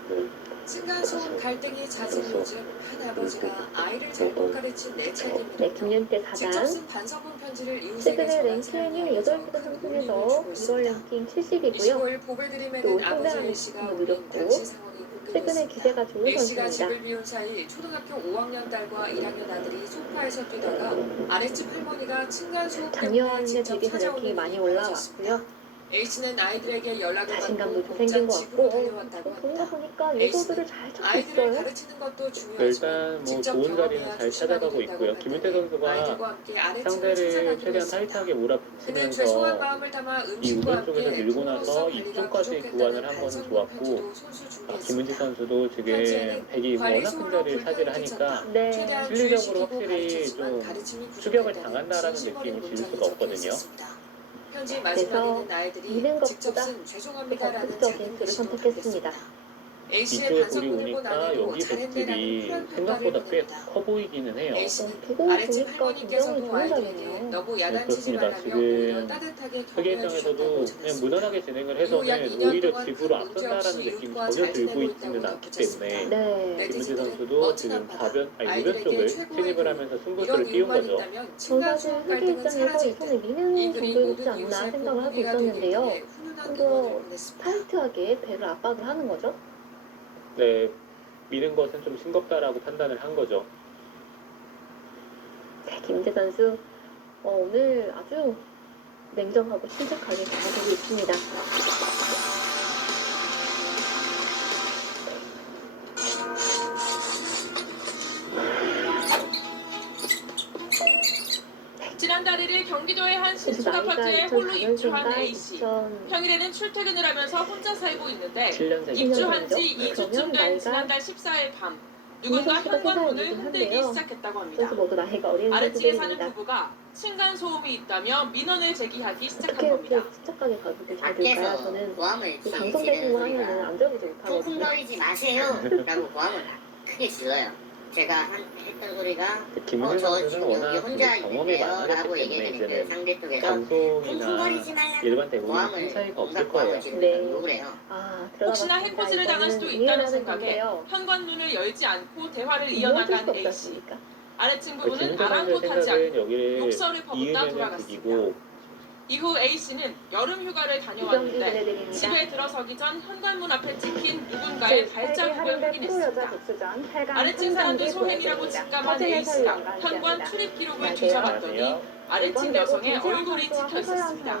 넷. 층간소음 갈등이 잦은 요즘 한 아버지가 아이를 잘못 가르친 내 책임이다. 네, 김윤태 직접 사단. 쓴 반성문 편지를 이웃에게 최근에 전한 랭킹이 사연이 8부대 큰 선수에서 울림을 주고 1월 있습니다. 랭킹 70이고요. 25일 또 보배드림에는 아버지 상당한 A씨가 느낌을 올린 누렸고 당시 상황이 최근에 공개됐습니다. 기세가 좋은 A씨가 선수입니다. 집을 비운 사이 초등학교 5학년 딸과 1학년 아들이 소파에서 뛰다가 아랫집 할머니가 층간소음 때문에 작년에 직접 대비해서 랭킹이 찾아오는 많이 일이 올라왔고요. 벌어졌습니다. A씨는 아이들에게 연락을 자신감도 받고 좀 생긴 것 집으로 같고 달려왔다고 보는 거 합니다. 보니까 A씨는 예고들을 잘 찾고 아이들을 있어요. 가르치는 것도 중요하지만 일단 뭐 직접 좋은 자리는 경험해야 잘 조심하게 찾아가고 된다고 있고요. 김윤태 선수가 아이들과 함께 아래층을 상대를 찾아가기로 최대한 했습니다. 타이트하게 그는 몰아붙이면서 죄송한 마음을 담아 이 음식과 우변 쪽에서 함께 밀고 나서 부모로서 관리가 이쪽까지 부족했다는 구간을 한 번은 반성문 좋았고 편지도 손수 김은지 준비했습니다. 선수도 지금 편지에는 백이 워낙 큰 관리소로 자리를 차지를 불편을 하니까 네. 최대한 실리적으로 주의시키고 확실히 가르치지만 좀 가르침이 추격을 부족했다는 당한다라는 진심 어린 느낌이 들 문장이 수가 적혀 없거든요. 있었습니다. 편지 그래서 마지막에는 아이들이 잃은 직접 것보다 쓴 더 죄송합니다라는 적극적인 작은 수를 글씨로 선택했습니다. 남겼습니다. A씨는 이쪽에 반성 돌이 보내고 오니까 나니도 여기 잘했네라는 뱃집이 푸른 생각보다 평가를 꽤 보냅니다. 커 보이기는 해요. A씨는 보고 아랫집 보니까 할머니께서도 굉장히 좋은 아이들에게 자리네요. 너무 야단치지 그렇습니다. 말라며 오히려 지금 따뜻하게 회계 격려해 주셨다고 입장에서도 그냥 전했습니다. 무난하게 진행을 이후 약 해서는 2년 오히려 동안 집으로 큰 문제 앞선다라는 없이 느낌이 이웃과 전혀 잘 들고 지내고 있지는 있다고 않기 덧붙였습니다. 때문에 네. 김은지 네티즌들은 선수도 멋진 지금 아빠다. 우변 아이들에게 쪽을 최고의 진입을 그 하면서 이런 승부수를 띄운 이유만 거죠. 있다면 전 층간 사실 소음 회계 갈등은 입장에서 사라질 이 듯 손을 미는 이 글이 정도였지 모든 않나 이웃의 생각을 하고 본보기가 되길 있었는데요. 바래 훈훈한 좀 응원을 더 보냈습니다. 타이트하게 배를 압박을 하는 거죠. 네, 미는 것은 좀 싱겁다라고 판단을 한 거죠. 네, 김은지 선수 오늘 아주 냉정하고 침착하게 잘하고 있습니다. 지난달 1일 경기도의 한 그래서 신축 나이가 아파트에 홀로 입주한 2004년생인가 A씨. 평일에는 출퇴근을 하면서 혼자 살고 있는데 7년생. 입주한 지 7년생이죠? 2주쯤 그러면 된 나이가 지난달 14일 밤 누군가 선수가 현관문을 세살이긴 흔들기 한데요. 시작했다고 합니다. 선수 모두 나이가 어린 아래층에 사는 선수들입니다. 부부가 층간 소음이 있다며 민원을 제기하기 시작한 어떻게 겁니다. 이렇게 침착하게 가격을 잘 될까요? 저는 이 방송 대신만 하면은 앉아보지 못하거든요. 쿵쿵거리지 마세요 라고 고함을 크게 질러요. 제가 했던 소리가 김은지 저 선수는 지금 여기 워낙 혼자 경험이 있는데요 많았기 라고 때문에 얘기했는데 그 이제는 상대 쪽에서 방송이나 쿵쿵거리지 말라고 일반 대부분 큰 고함을 차이가 없을 온갖 거예요. 고함을 지르면서 욕을 해요. 혹시나 해코지를 당할 수도 있다는 생각에 현관문을 열지 않고 대화를 이어나간 A씨. 아래층 부부는 김은지 선수의 아랑곳하지 생각은 않고 여기를 욕설을 퍼붓다 이으면은 돌아갔습니다. 북이고 이후 A씨는 여름 휴가를 다녀왔는데 집에 들어서기 전 현관문 앞에 찍힌 누군가의 발자국을 확인했습니다. 아래층 사람들 소행이라고 직감한 A씨가 현관 출입 기록을 뒤져봤더니 아래층 여성의 얼굴이 찍혀 있었습니다.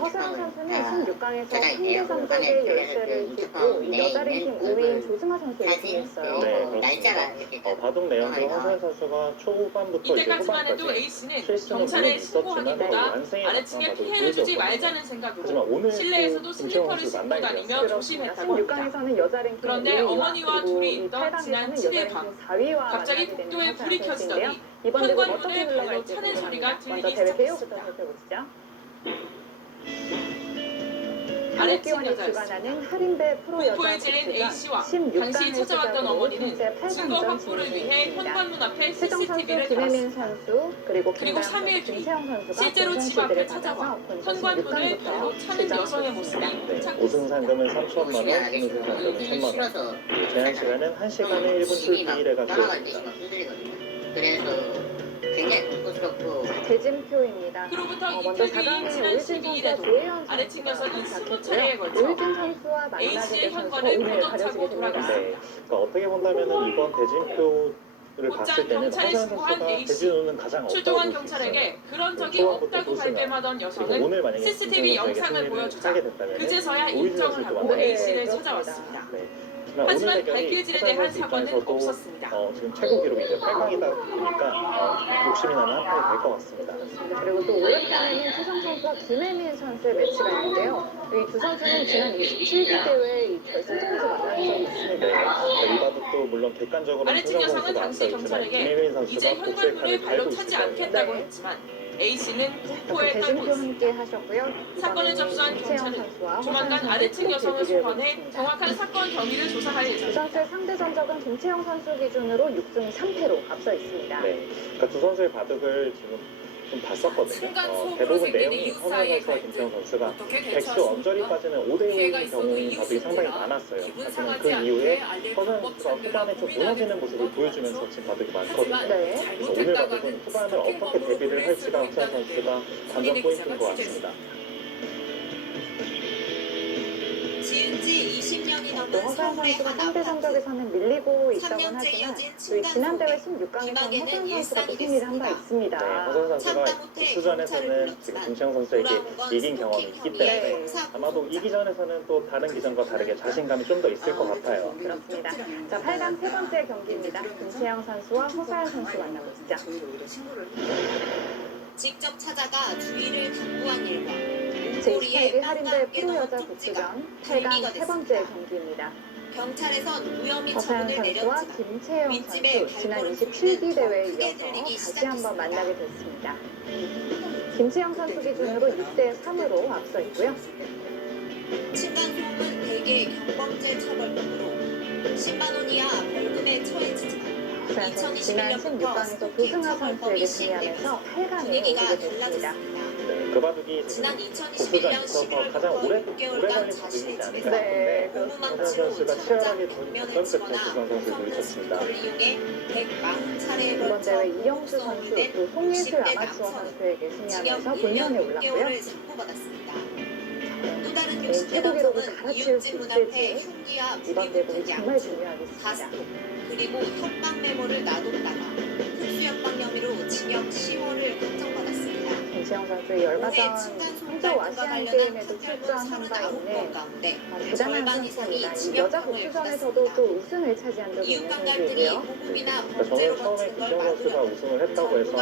허수영 선수는 16강에서 3대 3적의 열세를 딛고 이 여자 랭킹 5위인 조승아 선수에 승리했어요. 네, 그렇습니다. 바둑 내용도 허수영 선수가 초반부터 이제 이때까지만 해도 후반까지 A씨는 실수는 경찰에 물론 있었지만 신고하기보다 완승에 아래층에 가까운 피해를 주지 바둑을 말자는 하지만 생각으로 오늘 실내에서도 또 슬리퍼를 김채원 신고 선수 다니며 조심했다고 합니다. 16강에서는 여자 랭킹 그런데 5위와 어머니와 그리고 둘이 이 있던 지난 8강에서는 7일 여자 밤 랭킹 4위와 갑자기 만나게 되는 복도에 허수영 불이 선수인데요. 켜지더니 이번 대회 현관문에 어떻게 발로 흘러갈지 차는 소리가 궁금합니다. 먼저 들리기 대회 배우부터 시작했습니다. 살펴보시죠. 아래층 한국기원이 여자였습니다. 주관하는 할인배 프로 여자 공포에 질린 복수전 A씨와 16강을 당시 찾아왔던 시작으로 어머니는 현재 증거 8강전 확보를 진행 위해 중입니다. 현관문 앞에 최정 선수, CCTV를 김혜민 달았습니다. 선수 그리고 그리고 김다현 3일 선수, 뒤 김채영 선수가 실제로 집 앞에 본선실들을 찾아와 받아서 본선 현관문을 16강부터 발로 차는 여성의 모습이 우승 상금은 3천만 원, 준우승 상금은 1천만 원. 제한 시간은 1시간에 1분 출기례가 되었습니다. 그래서 굉장히 공포스럽고 대진표입니다. 그로부터 먼저 이틀 뒤인 4강에 지난 오일진 선수와 12일에도 조혜연 아래층 선수가 여성이 시작했고요. 20차례에 걸쳐 오일진 선수와 만나게 A씨의 된 선수가 현관을 오늘 걷어차고 가려지게 됩니다. 돌아갔습니다. 그러니까 어떻게 본다면 이번 대진표를 봤을 때는 경찰에 허수영 신고한 선수가 A씨. 대진호는 가장 없다고 출동한 볼 수 경찰에게 있어요. 그런 적이 초반부터 없다고 보시면 발뺌하던 그리고 여성은 오늘 만약에 CCTV 김채원 선수에게 영상을 승리를 보여주자 하게 됐다면 그제서야 오일진 인정을 선수도 하고 만나게 A씨를 됐습니다. 찾아왔습니다. 네. 하지만 하지만 오늘 대결이 발길질에 허수영 대한 선수 사과는 입장에서도 없었습니다. 지금 최고 기록이 이제 8강이다 보니까 욕심이 나는 한 판이 될 것 같습니다. 그리고 또 오른편에는 최정 선수와 김혜민 선수의 매치가 있는데요. 이 두 선수는 지난 27기 대회 이 결승전에서 만난 적이 있습니다. 이 바둑도 물론 객관적으로 아래층 최정 여성은 선수가 당시 앞서 있지만 경찰에게 김혜민 이제 선수가 복수의 현관문을 칸을 발로 달고 차지 있을 거예요. 않겠다고 했지만 A씨는 공포에 떨고 대진표 있습니다. 함께 하셨고요. 사건을 접수한 김채영 경찰은 선수와 조만간 허수영 아래층 선수 여성을 대결을 소환해 보겠습니다. 정확한 사건 경위를 조사할 두 예정입니다. 선수의 상대 전적은 김채영 선수 기준으로 6승 3패로 앞서 있습니다. 네, 그러니까 두 선수의 바둑을 지금 좀 봤었거든요. 순간 소음으로 대부분 생기는 내용이 이웃 허수영 사이의 선수와 갈등. 김채영 선수가 어떻게 백수 대처하십니까? 언저리까지는 5대5인 경우인 바둑이 상당히 많았어요. 하지만 그 이후에 허수영 선수가 후반에 좀 무너지는 모습을 보여주면서 지금 바둑이 많거든요. 네. 그래서 오늘 바둑은 후반을 어떻게 대비를 할지가 허수영 선수가 관전 포인트인 것 같습니다. 지은 지 20년이 또 넘은 허수영 서울의 선수가 한 상대 아파트. 전적에서는 밀리고 있다곤 3년째 하지만 이어진 또 이 지난 대회 층간 16강에서는 기막에는 허수영 선수가 또 일상이 승리를 한 바 됐습니다. 있습니다. 네, 허수영 선수가 참다 못해 우수전에서는 경찰을 지금 불렀지만 김채영 선수에게 돌아온 건 이긴 경험이 스토킹 있기 혐의의 때문에 형사 아마도 이기 전에서는 또 다른 기전과 다르게 자신감이 좀 더 있을 것 같아요. 그렇습니다. 자, 8강 세 번째 경기입니다. 김채영 선수와 허수영 선수 만나보시죠. 직접 찾아가 주의를 당부한 일과 제2 목도리에 할인대 프로여자 복수전 8강 세 번째 경기입니다. 경찰에선 무혐의 허수영 처분을 선수와 내렸지만 김채영 윗집에 선수 지난 발걸음 27기 대회에 크게 이어서 들리기 다시 한번 시작했습니다. 만나게 됐습니다. 김채영 선수 기준으로 6대 3으로 앞서 있고요. 층간소음은 대개 경범 강제 처벌법으로 10만 원 이하 벌금에 처해지지만 지난 16강에서 조승아 선수에게 승리하면서 8강에 오르게 됐습니다. 그 바둑이 지난 복수전 2021년 있어서 가장 오래 11개월간 걸린 자신의 부분이지 않을까 집에서 싶은데 고무망치로 선수가 치열하게 장면을 던 치거나 끝에 조승환 선수를 컴퓨터 밀쳤습니다. 스피커를 이용해 140차례에 이번 걸쳐 대회 이영주 선수 또 송예슬 아마추어 선수에게 승리하면서 본선에 올랐고요. 선고받았습니다. 또 다른 네, 60대 최고 기록을 남성은 갈아치울 수 이웃집 문 앞에 있을지 흉기와 이번 대회 불이 정말 양주, 중요하겠습니다. 가스통, 그리고 협박 메모를 놔뒀다가 특수협박 혐의로 징역 10월을 확정받았습니다. 김시영 선수의 열마전 항저우 아시안 게임에도 출전한 바 있는 대단한 선수입니다. 이 여자 복수전에서도 또 우승을 차지한 적이 있는 선수이고요. 저는 처음에 김시영 선수가 우승을 했다고 해서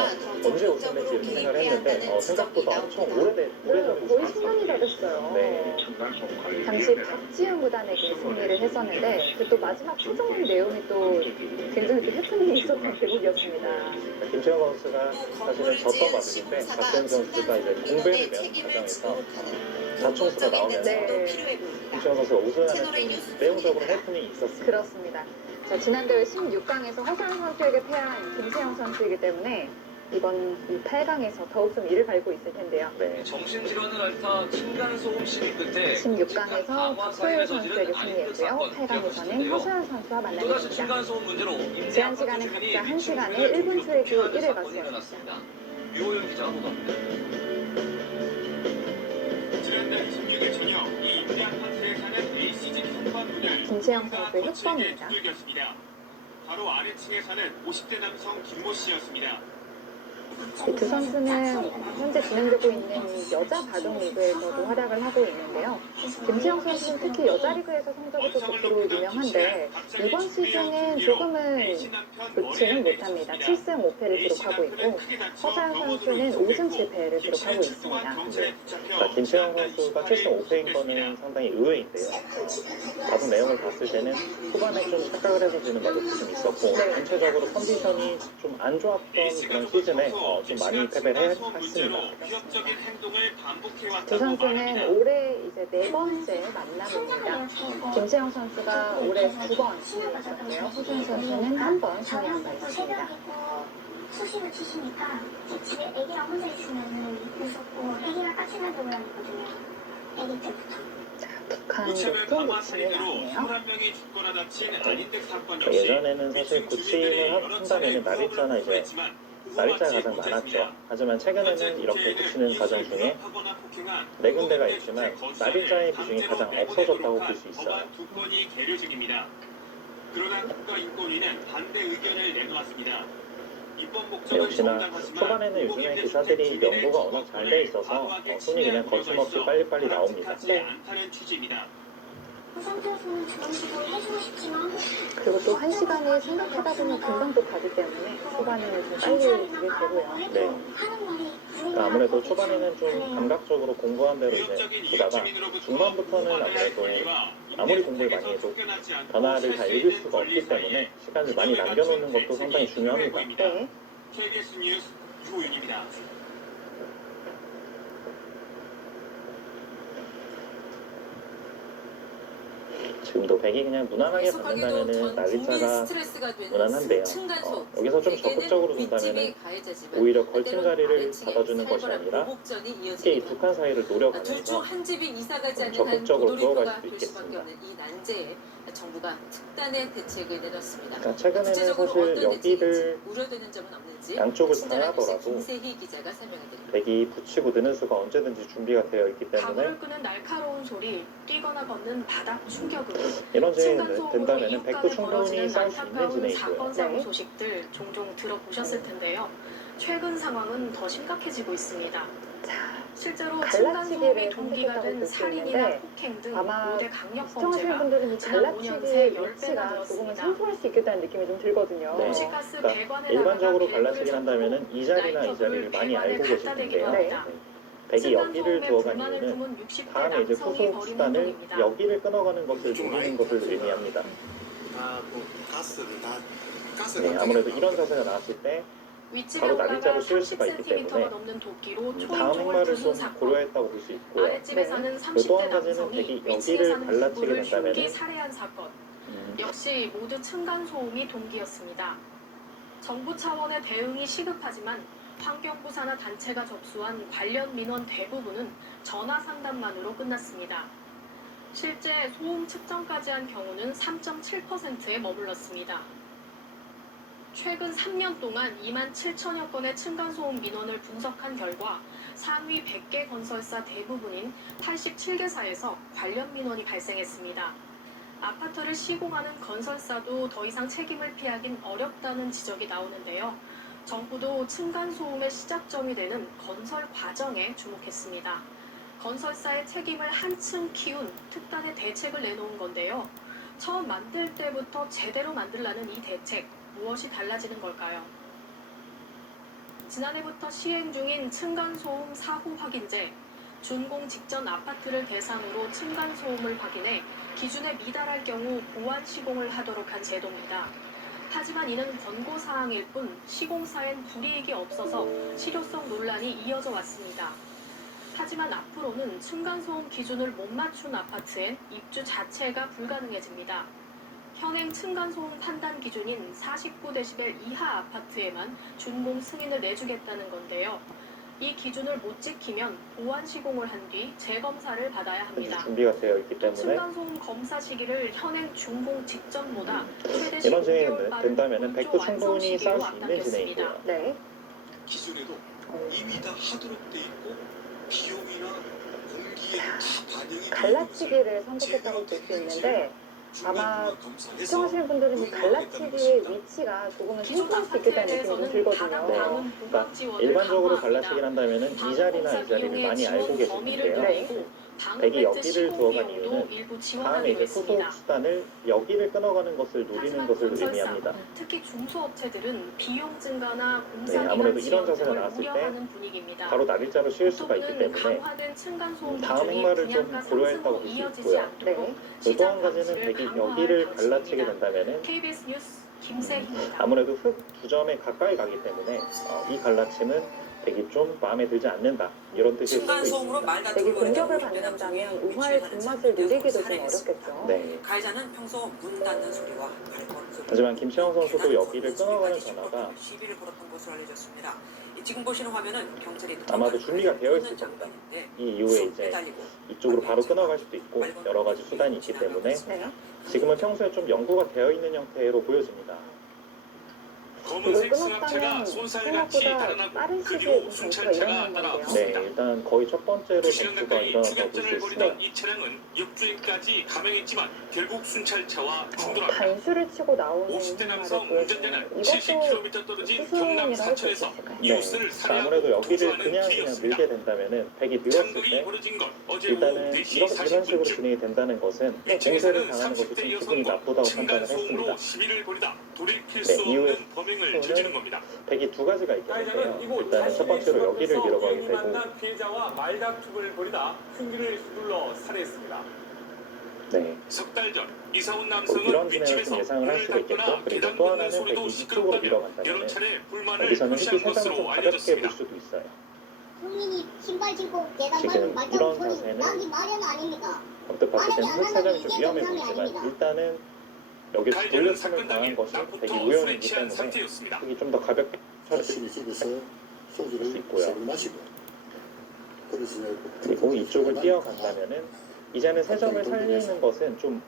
언제 우승할지 생각을 했는데 생각보다 엄청 오래전 거의 10년이 다 됐어요. 네. 당시 박지훈 구단에게 승리를 했었는데 그 또 마지막 최종 내용이 또 굉장히 또 해프닝이 있었던 대국이었습니다. 김시영 선수가 사실은 졌던 바둑인데 박지훈 선수가 이제 공배를 메우는 과정에서 자총수가 나오면서 김시영 선수가 우승하는 내용적으로 해프닝이 있었습니다. 그렇습니다. 자, 지난 대회 16강에서 허선 선수에게 패한 김세영 선수이기 때문에 이번 이 8강에서 더욱 좀 이를 갈고 있을 텐데요. 정신질환을 앓다 층간소음 시위 끝에 16강에서 박소율 선수에게 승리했고요. 8강에서는 허소연 선수와 또다시 만나겠습니다. 층간소음 문제로 제한 시간은 각자 1시간에 1분 초의 1을 맞추었습니다. 유호영 기자가 보도합니다. 지난달 26일 저녁 이 임대 아파트에 사는 A씨집 현관문을 김채영 선수의 흑범입니다. 두들겼습니다. 바로 아래층에 사는 50대 남성 김모 씨였습니다. 이 두 선수는 현재 진행되고 있는 여자 바둑 리그에서도 활약을 하고 있는데요. 김세영 선수는 특히 여자 리그에서 성적이 또 좋기로 유명한데 이번 시즌은 조금은 좋지는 못합니다. 7승 5패를 기록하고 있고 허사연 선수는 5승 7패를 기록하고 있습니다. 김세영 선수가 7승 5패인 거는 상당히 의외인데요. 바둑 내용을 봤을 때는 후반에 좀 착각을 해서 지는 바둑도 좀 있었고 전체적으로 컨디션이 좀 안 좋았던 그런 시즌에 좀 많이 패배를 했습니다. 두 선수는 올해 이제 4번째 만남입니다. 김세영 선수가 올해 2번 승리했었고요. 허준 선수는 1번 승리한 바 있습니다. 수시로 치시니까 집에 애기랑 혼자 있으면 무섭고 애기랑 같이 가려고 하거든요. 애기 때부터. 북한도 또 고침을 당해요. 예전에는 사실 고침을 한다면 날이자나 이제 날이자가 가장 많았죠. 하지만 최근에는 이렇게 고치는 과정 중에 4군데가 있지만 날이자의 비중이 가장 없어졌다고 볼 수 있어요. 두 건이 계류 중입니다. 그러나 국가인권위는 반대 의견을 내놓았습니다. 역시나 초반에는 요즘에 기사들이 연구가 워낙 잘 돼 있어서 손이 그냥 거침없이 빨리빨리 나옵니다. 네. 그리고 또 1시간이 생각하다 보면 금방 또 가기 때문에 초반에는 좀 빨리 되게 되고요. 네. 그러니까 아무래도 초반에는 좀 감각적으로 공부한 대로 이제 보다가 중반부터는 아무래도 아무리 공부를 많이 해도 변화를 다 읽을 수가 없기 때문에 시간을 많이 남겨놓는 것도 상당히 중요합니다. 네. KBS 뉴스 유호윤입니다. 지금도 백이 그냥 무난하게 받는다면은 날리자가 무난한데요. 여기서 좀 적극적으로 둔다면은 오히려 걸친 자리를 받아주는 것이 아니라 쉽게 이 두 칸 사이를 노려가면서 적극적으로 들어갈 수도 있겠습니다. 정부가 특단의 대책을 내놨습니다. 그러니까 최근에는 사실 여기를 우려되는 점은 없는지 양쪽을 당하더라도 김세희 기자가 설명해드립니다. 백이 붙이고 느는 수가 언제든지 준비가 되어 있기 때문에 밥을 끄는 날카로운 소리, 뛰거나 걷는 바닥 충격으로 이런 진행이 된다면 백도 충분히 싸울 수 있는 진행이고요. 사건 사고 소식들 종종 들어보셨을 텐데요. 최근 상황은 더 심각해지고 있습니다. 실제로 층간소음이 동기가 된 살인이나 폭행 등 아마 5대 강력 시청하시는 범죄가 분들은 이 지난 5년 갈라치기의 새 위치가 10배나 조금은 늘었습니다. 생소할 수 있겠다는 느낌이 좀 들거든요. 네. 그러니까 일반적으로 갈라치기를 한다면은 이 자리나 이 자리를 많이 알고 계실 텐데요. 네. 백이 여기를 두어간 이유는 다음에 이제 후속 수단을 여기를 끊어가는 것을 노리는 것을 의미합니다. 네, 아무래도 이런 자세가 나왔을 때 윗집에 바로 올라가 날짜로 씌울 수가 있기 30cm가 때문에 넘는 도끼로 다음 초인종을 행마를 부순 좀 사건. 고려했다고 볼 수 있고요. 아랫집에 사는 또 30대 한 가지는 남성이 백이 위층에 여기를 사는 갈라치게 부부를 된다면은 흉기 살해한 사건. 역시 모두 층간소음이 동기였습니다. 정부 차원의 대응이 시급하지만 환경부 산하 단체가 접수한 관련 민원 대부분은 전화 상담만으로 끝났습니다. 실제 소음 측정까지 한 경우는 3.7%에 머물렀습니다. 최근 3년 동안 2만 7천여 건의 층간소음 민원을 분석한 결과 상위 100개 건설사 대부분인 87개사에서 관련 민원이 발생했습니다. 아파트를 시공하는 건설사도 더 이상 책임을 피하긴 어렵다는 지적이 나오는데요. 정부도 층간소음의 시작점이 되는 건설 과정에 주목했습니다. 건설사의 책임을 한층 키운 특단의 대책을 내놓은 건데요. 처음 만들 때부터 제대로 만들라는 이 대책, 무엇이 달라지는 걸까요? 지난해부터 시행 중인 층간소음 사후 확인제, 준공 직전 아파트를 대상으로 층간소음을 확인해 기준에 미달할 경우 보완 시공을 하도록 한 제도입니다. 하지만 이는 권고사항일 뿐 시공사엔 불이익이 없어서 실효성 논란이 이어져 왔습니다. 하지만 앞으로는 층간소음 기준을 못 맞춘 아파트엔 입주 자체가 불가능해집니다. 현행 층간소음 판단 기준인 49데시벨 이하 아파트에만 준공 승인을 내주겠다는 건데요. 이 기준을 못 지키면 보완 시공을 한 뒤 재검사를 받아야 합니다. 준비가 되어 있기 때문에 층간소음 검사 시기를 현행 준공 직전보다 최대 이런 15개월 진행이 빠른 된다면 본조 100도 완성 충분히 시기로 쌓을 수 있는 앞당겼습니다. 진행이고요. 네. 기존에도 이미 다 하도록 돼 있고 비용이나 공기에 다 반영이 갈라치기를 선택했다고 볼 수 있는데 아마 시청하시는 분들은 이 갈라치기의 위치가 조금은 생소할 수 있기 때문에 느낌이 좀 들거든요. 그러니까 일반적으로 갈라치기를 한다면은 이 자리나 이 자리를 많이 알고 계시는데요. 백이 여기를 두어간 이유는 다음에 이제 후속 수단을 여기를 끊어가는 것을 노리는 것을 의미합니다. 특히 중소업체들은 비용 증가나 네, 공사 아무래도 기간 이런 자세가 지연 등을 나왔을 때 우려하는 분위기입니다. 바로 날짜로 씌울 수가 있기 국토부는 때문에 강화된 층간소음 다음 기준이 행마를 좀 분양가 고려했다고 상승으로 볼 수 이어지지 있고요. 않도록 또 한 시장 가지는 감시를 백이 강화할 여기를 갈라치게 방침입니다. 된다면은 KBS 뉴스 김세희입니다. 아무래도 흙 두 점에 가까이 가기 때문에 이 갈라침은 백이 좀 마음에 들지 않는다 이런 뜻일 수도 있습니다. 되게 공격을 받는다면 우화의 불맛을 누리기도 좀 어렵겠죠. 네. 가해자는 평소 문 닫는 소리와 발걸음 소리. 하지만 김채영 선수도 여기를 끊어가는 전화가 시비를 걸었던 것으로 알려졌습니다. 지금 보시는 화면은 경찰이 아마도 준비가 되어 있을 겁니다. 이 이후에 이제 이쪽으로 바로 끊어갈 수도 있고 여러 가지 수단이 있기 때문에 지금은 평소에 좀 연구가 되어 있는 형태로 보여집니다. 검은색 승합차가 손살같이 달아나고 그 뒤로 순찰차가 따라붙습니다. 네, 일단 거의 첫 번째로 2시간 전투가 가까이 일어났다고 볼 수 추격전을 있습니다. 벌이던 이 차량은 역주행까지 감행했지만 결국 순찰차와 충돌합니다. 단수를 치고 나오는 50대 남성 운전자는 이것도 70km 떨어진 경남 사천에서 이웃을 네, 아무래도 살해하고 여기를 도주하는 그냥 길이었습니다. 밀게 된다면은 백이 늘었을 장극이 때 벌어진 건 어제 오후 일단은 4시 이런 식으로 40분쯤 진행이 된다는 것은 위층에서는 공세를 당하는 것이 30대 좀 기분이 여성과 나쁘다고 판단을 층간소음으로 했습니다. 시비를 벌이다 돌이킬 네, 수 이후에 없는 범행을 저지른 겁니다. 백이 두 가지가 있겠는데요. 일단 첫 번째로 여기를 밀어가게 되고 만난 피해자와 말다툼을 벌이다 흉기를 휘둘러 살해했습니다. 네. 석 달 전 이사 온 뭐 남성은 이런 진행을 좀 윗집에서 예상을 할 문을 수가 있겠고 닫거나 그리고 계단 또 걷는 하나는 소리도 백이 이쪽으로 시끄럽다며 여러 밀어간다면 차례 불만을 여기서는 표시한 흙이 세점을 것으로 좀 가볍게 볼 알려졌습니다. 수도 있어요. 국민이 신발 신고 계단 지금 밟고 이런 말자국 소리 자세는 나기 마련 아닙니까? 언뜻 봤을 때는 흙 세점이 좀 위험해 정상이 보이지만 아닙니다. 일단은 여기서 가해자는 돌려침을 사건 당한 당일 것이 백이 낮부터 술에 우연이기 취한 때문에 상태였습니다. 흙이 좀 더 가볍게 처리될 수 있고요. 그리고 이쪽을 뛰어간다면은 이제는 세 점을 살리는 것은 좀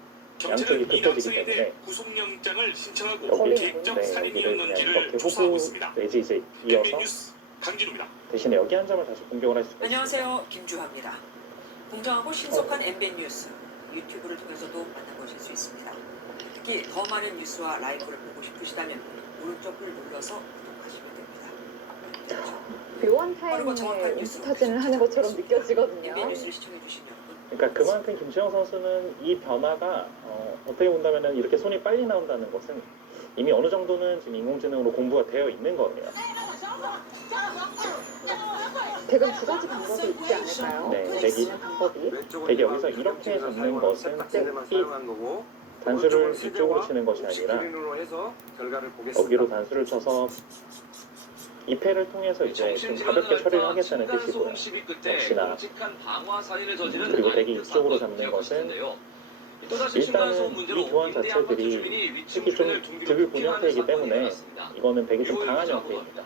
양쪽이 경찰은 이 급해지기 남성에 대해 때문에 구속영장을 신청하고 여기를 계획적 네, 여기를 그냥 살인이었는지를 이렇게 조사하고 후보 있습니다. 내지 이제 이어서 뉴스 강진우입니다. 대신에 여기 한 점을 다시 공격을 할 수가 있습니다. 안녕하세요, 김주하입니다. 공정하고 신속한 MBN 뉴스 유튜브를 통해서도 만나보실 수 있습니다. 특히 더 많은 뉴스와 라이브를 보고 싶으시다면 오른쪽을 눌러서 구독하시면 됩니다. 묘한 타이밍에 인스 사진을 하는 것처럼 느껴지거든요. MBN 뉴스를 시청해 주신 여러분 그러니까 그만큼 김시영 선수는 이 변화가 어떻게 본다면 이렇게 손이 빨리 나온다는 것은 이미 어느 정도는 지금 인공지능으로 공부가 되어 있는 거예요. 백은 두 가지 방법이 있지 않을까요? 네, 방법이. 백이 여기서 이렇게 잡는 것은 이 단수를 이쪽으로 치는 것이 아니라 여기로 단수를 쳐서 입회를 통해서 이제 좀 가볍게 처리를 하겠다는 뜻이고요. 역시나 그리고 대기 이쪽으로 잡는 것은 일단은 이 교환 자체들이 특히 좀 득을 본 형태이기 때문에 이거는 백이 좀 강한 형태입니다.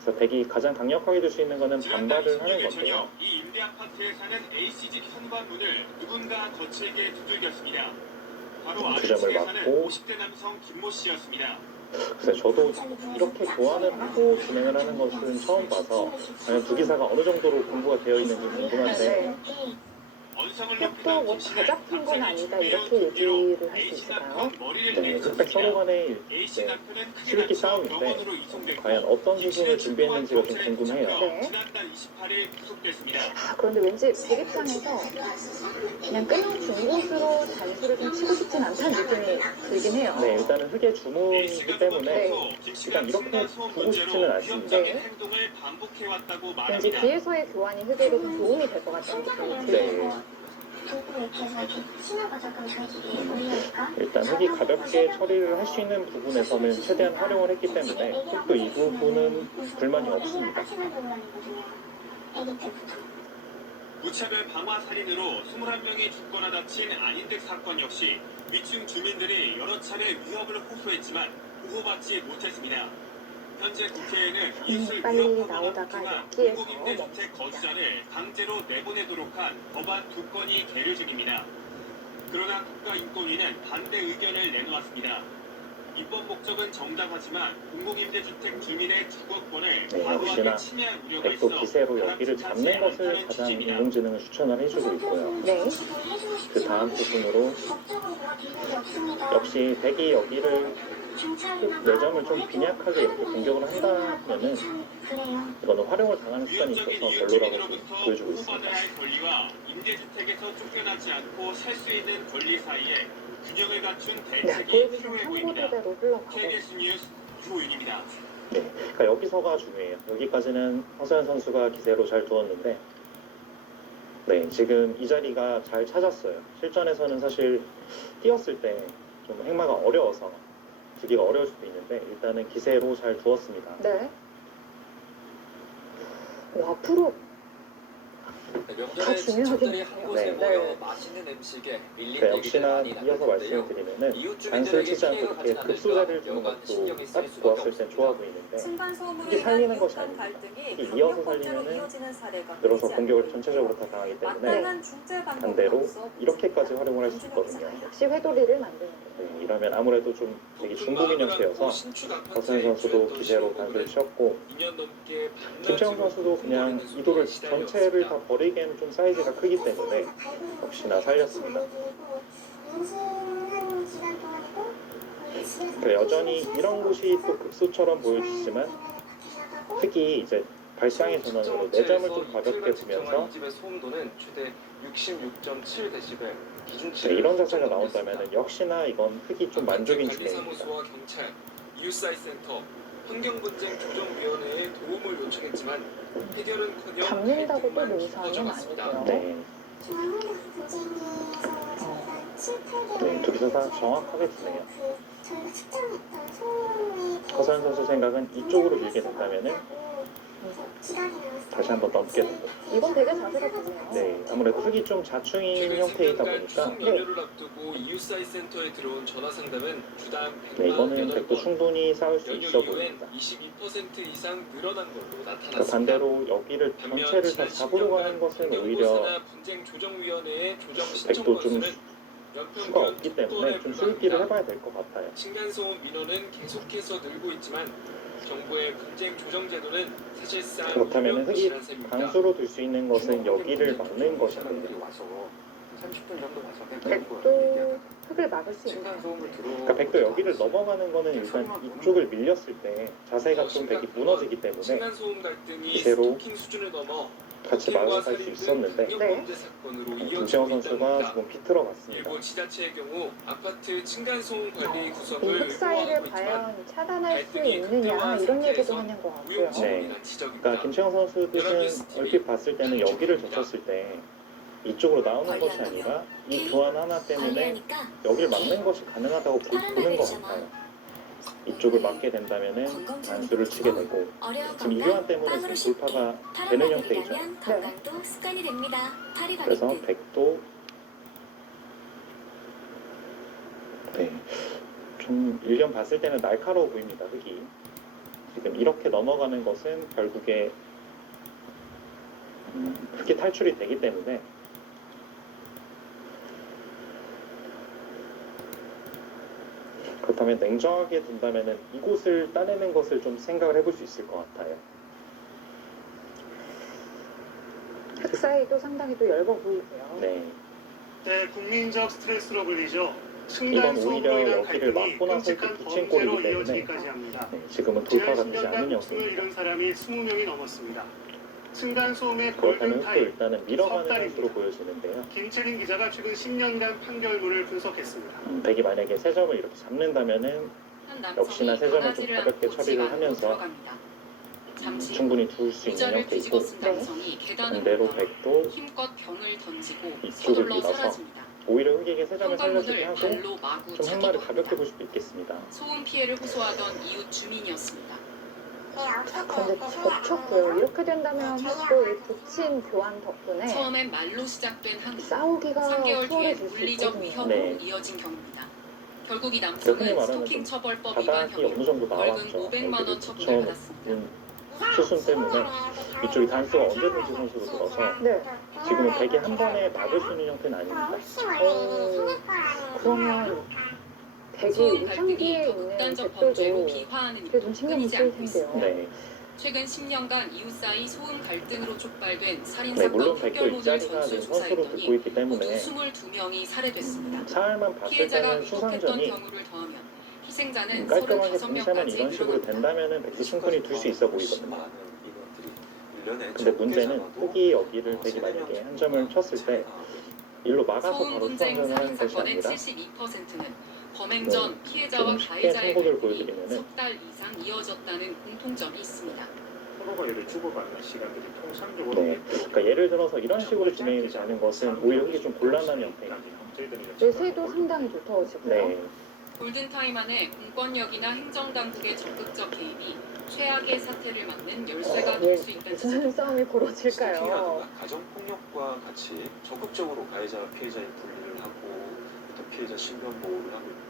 그래서 백이 가장 강력하게 줄 수 있는 거는 반발을 하는 건데요. 이 임대 아파트에 사는 A씨집 현관문을 누군가 거칠게 두들겼습니다. 바로 아래층에 사는 50대 남성 김모 씨였습니다. 글쎄 저도 이렇게 교환을 하고 진행을 하는 것은 처음 봐서 과연 두 기사가 어느 정도로 공부가 되어 있는지 궁금한데 백도 뭐 다잡힌 건 아니다 이렇게 얘기를 할 수 있을까요? 네, 흑백 서로 간의 실기 싸움인데 과연 어떤 수순을 준비했는지가 좀 궁금해요. 네. 그런데 왠지 백 입장에서 그냥 끊어준 곳으로 단수를 좀 치고 싶진 않다는 느낌이 들긴 해요. 네, 일단은 흑의 주문이기 때문에 일단 이렇게 두고 싶지는 않습니다. 네. 왠지 뒤에서의 교환이 흑에게 좀 도움이 될 것 같다는 느낌이 들어요. 일단 흑이 가볍게 처리를 할 수 있는 부분에서는 최대한 활용을 했기 때문에 흑도 이 부분은 불만이 없습니다. 무차별 방화 살인으로 21명이 죽거나 다친 안인득 사건 역시 위층 주민들이 여러 차례 위협을 호소했지만 보호받지 못했습니다. 현재 국회에는 이웃을 위협하거나 폭행한 공공임대주택 거주자를 강제로 내보내도록 한 법안 2건이 계류 중입니다. 그러나 국가인권위는 반대 의견을 내놓았습니다. 입법 목적은 정당하지만 공공임대주택 주민의 주거권을 과도하게 침해할 우려가 있어 백도 기세로 여기를 잡는 것을 가장 인공지능을 추천을 해주고 있고요. 네. 그 다음 부분으로 역시 백이 여기를 내점을 좀 빈약하게 이렇게 공격을 한다면은 이거는 활용을 당하는 습관이 있어서 별로라고 좀 보여주고 있습니다. 권리와 임대주택에서 쫓겨나지 않고 살 수 있는 권리 사이에 균형을 갖춘 네, 대책이 필요해 보입니다. KBS 뉴스 유호윤입니다. 네, 그러니까 여기서가 중요해요. 여기까지는 허서연 선수가 기세로 잘 두었는데 네, 지금 이 자리가 잘 찾았어요. 실전에서는 사실 뛰었을 때 좀 행마가 어려워서 두기가 어려울 수도 있는데 일단은 기세로 잘 두었습니다. 네. 앞으로 다 중요하겠네요. 네. 네, 역시나 이어서 말씀을 드리면은 단수를 치지 않고 이렇게 급소자를 주는 것도 딱 보았을 땐 좋아 보이는데 이게 살리는 것이 아닙니다. 이게 이어서 살리면은 늘어서 공격을 전체적으로 다 당하기 때문에 반대로 이렇게까지 활용을 할 수 있거든요. 역시 회돌이를 만드는 거예요. 네, 이러면 아무래도 좀 되게 중국인 형태여서 허서연 선수도 기세로 단수를 치었고 김채영 선수도 그냥 이도를 전체를 다 버리기에는 좀 사이즈가 크기 때문에 역시나 살렸습니다. 여전히 이런 곳이 또 급소처럼 보여지지만 특히 이제 발상의 전환으로 내점을 좀 가볍게 두면서 네, 이런 자세가 나온다면 역시나 이건 흑이 좀 만족인 진행입니다. 이웃사회센터 환경분쟁 조정위원회에 도움을 요청했지만 해결은커녕 잡는다고도 능사는 아니고요. 네. 네, 둘이서 다 정확하게 두네요. 허서연 선수 생각은 이쪽으로 밀게 된다면은 다시 한번 넘게 되고. 이건 되게 자세가 좋네요. 네, 아무래도 흑이 좀 자충인 형태이다 보니까. 연료를 앞두고 이웃사회센터에 들어온 전화 상담은 주당 네, 이거는 백도 충분히 쌓을 수 있어 연료 이후엔 보입니다. 22% 이상 늘어난 걸로 나타났습니다. 그 반대로 여기를 전체를 다 잡으려고 하는 것은 오히려 분쟁조정위원회의 조정 백도 좀 신청건수는 수가 없기 때문에 좀 수익기를 해봐야 될 것 같아요. 층간소음 민원은 계속해서 늘고 있지만 정부의 분쟁 조정 제도는 사실상 그렇다면 흑이 유력무실한 셈입니다. 강수로 둘 수 있는 것은 여기를 막는 것인데 백도 흑을 막을 수 있는 그러니까 백도 여기를 넘어가는 거는 일단 이쪽을 밀렸을 때 자세가 좀 백이 무너지기 때문에 층간소음 갈등이 기세로 스토킹 수준을 넘어 같이 막아갈 수 있었는데 범죄 사건으로 김채영 선수가 조금 비틀어갔습니다. 일부 지자체의 경우 아파트 층간소음 관리 이 구성을 흑 사이를 과연 차단할 수 있느냐 이런 얘기도 하는 것 같고요. 네, 그러니까 김채영 선수 뜻은 얼핏 봤을 때는 여기를 젖혔을 때 이쪽으로 나오는 것이 아니라 이 교환 하나 때문에 여기를 막는 것이 가능하다고 보는 것 같아요. 이쪽을 막게 된다면은 안수를 치게 되고 지금 이 교환 때문에 지금 돌파가 되는 형태이죠. 건강도 습관이 됩니다. 그래서 100도 네, 좀 일견 봤을 때는 날카로워 보입니다. 흙이 지금 이렇게 넘어가는 것은 결국에 흙이 탈출이 되기 때문에 그렇다면 냉정하게 둔다면은 이곳을 따내는 것을 좀 생각을 해볼 수 있을 것 같아요. 흙 사이도 상당히 또 얇아 보이고요. 네. 네, 국민적 스트레스로 불리죠. 이건 오히려 여기를 막고 나서 이렇게 붙인 꼴이기 때문에 이어지기까지 합니다. 네, 지금은 돌파가 되지 지난 않은 10년간 목숨을 형태입니다. 잃은 사람이 20명이 넘었습니다. 층간소음의 그렇다면 흙도 골든타임, 일단은 밀어가는 석 형태로 보여지는데요. 김채린 기자가 최근 10년간 판결문을 분석했습니다. 백이 만약에 세 점을 이렇게 잡는다면은 역시나 세 점을 좀 가볍게 처리를 하면서 충분히 둘 수 있는 의자를 형태이고 뒤집어 쓴 남성이 계단으로 반대로 올라 백도 힘껏 병을 던지고 이쪽을 서둘러 밀어서 사라집니다. 오히려 흙에게 세 점을 살려주게 현관문을 하고 발로 마구 좀 흙말을 가볍게 볼 수도 있겠습니다. 소음 피해를 호소하던 이웃 주민이었습니다. 근데 겹쳤고요. 이렇게 된다면 또 이 붙인 교환 덕분에 처음엔 말로 시작된 항의, 싸우기가 3개월 뒤에 수월해질 수 물리적 있거든요. 위협으로 네. 이어진 경우입니다. 결국 이 흔히 남성은 말하는 스토킹 좀 처벌법 위반 바닥이 어느 정도 혐의로 벌금 나왔죠. 500만 원 처분을 받았습니다. 수순 때문에 이쪽이 단수가 언제든지 선수로 들어서 지금은 백이 한 번에 막을 수 있는 형태는 아닙니다. 그러면 백이 소음 우상기에 갈등이 더 있는 극단적 범죄로 백들도 비화하는 그게 좀 일도 신경을 끊이지 쓸 않고 텐데요. 있습니다. 네. 최근 10년간 이웃 사이 소음 갈등으로 촉발된 살인 네, 사건 물론 백도 판결문을 입자리가 지금 선수로 전수조사했더니 듣고 있기 모두 때문에 22명이 살해됐습니다. 사흘만 봤을 피해자가 때는 위독했던 수상전이 경우를 더하면 희생자는 깔끔하게 35명까지 분쇄만 이런 식으로 늘어납니다. 된다면은 백이 충분히 둘 수 있어 보이거든요. 근데 문제는 흙이 여기를 백이 만약에 한 점을 쳤을 때 일로 막아서 소음 바로 분쟁 수상전을 살인 하는 것이 사건의 아니라 72%는 범행 전 피해자와 좀 쉽게 가해자의 통보를 갈등이 보여드리면은 석 달 이상 이어졌다는 공통점이 있습니다. 서로가 예를 주고받는 시간들이 통상적으로 네. 그러니까 예를 들어서 이런 식으로 진행이 되는 것은 오히려 흙이 좀 곤란한 형태입니다. 내세도 상당히 두터워지고요. 네. 골든타임 안에 공권력이나 행정당국의 적극적 개입이 최악의 사태를 막는 열쇠가 될 수 있다는 무슨 싸움이 벌어질까요? 스토킹이라든가 가정폭력과 같이 적극적으로 가해자와 피해자의 분리를 하고 어떤 피해자 신변 보호를 하고 있고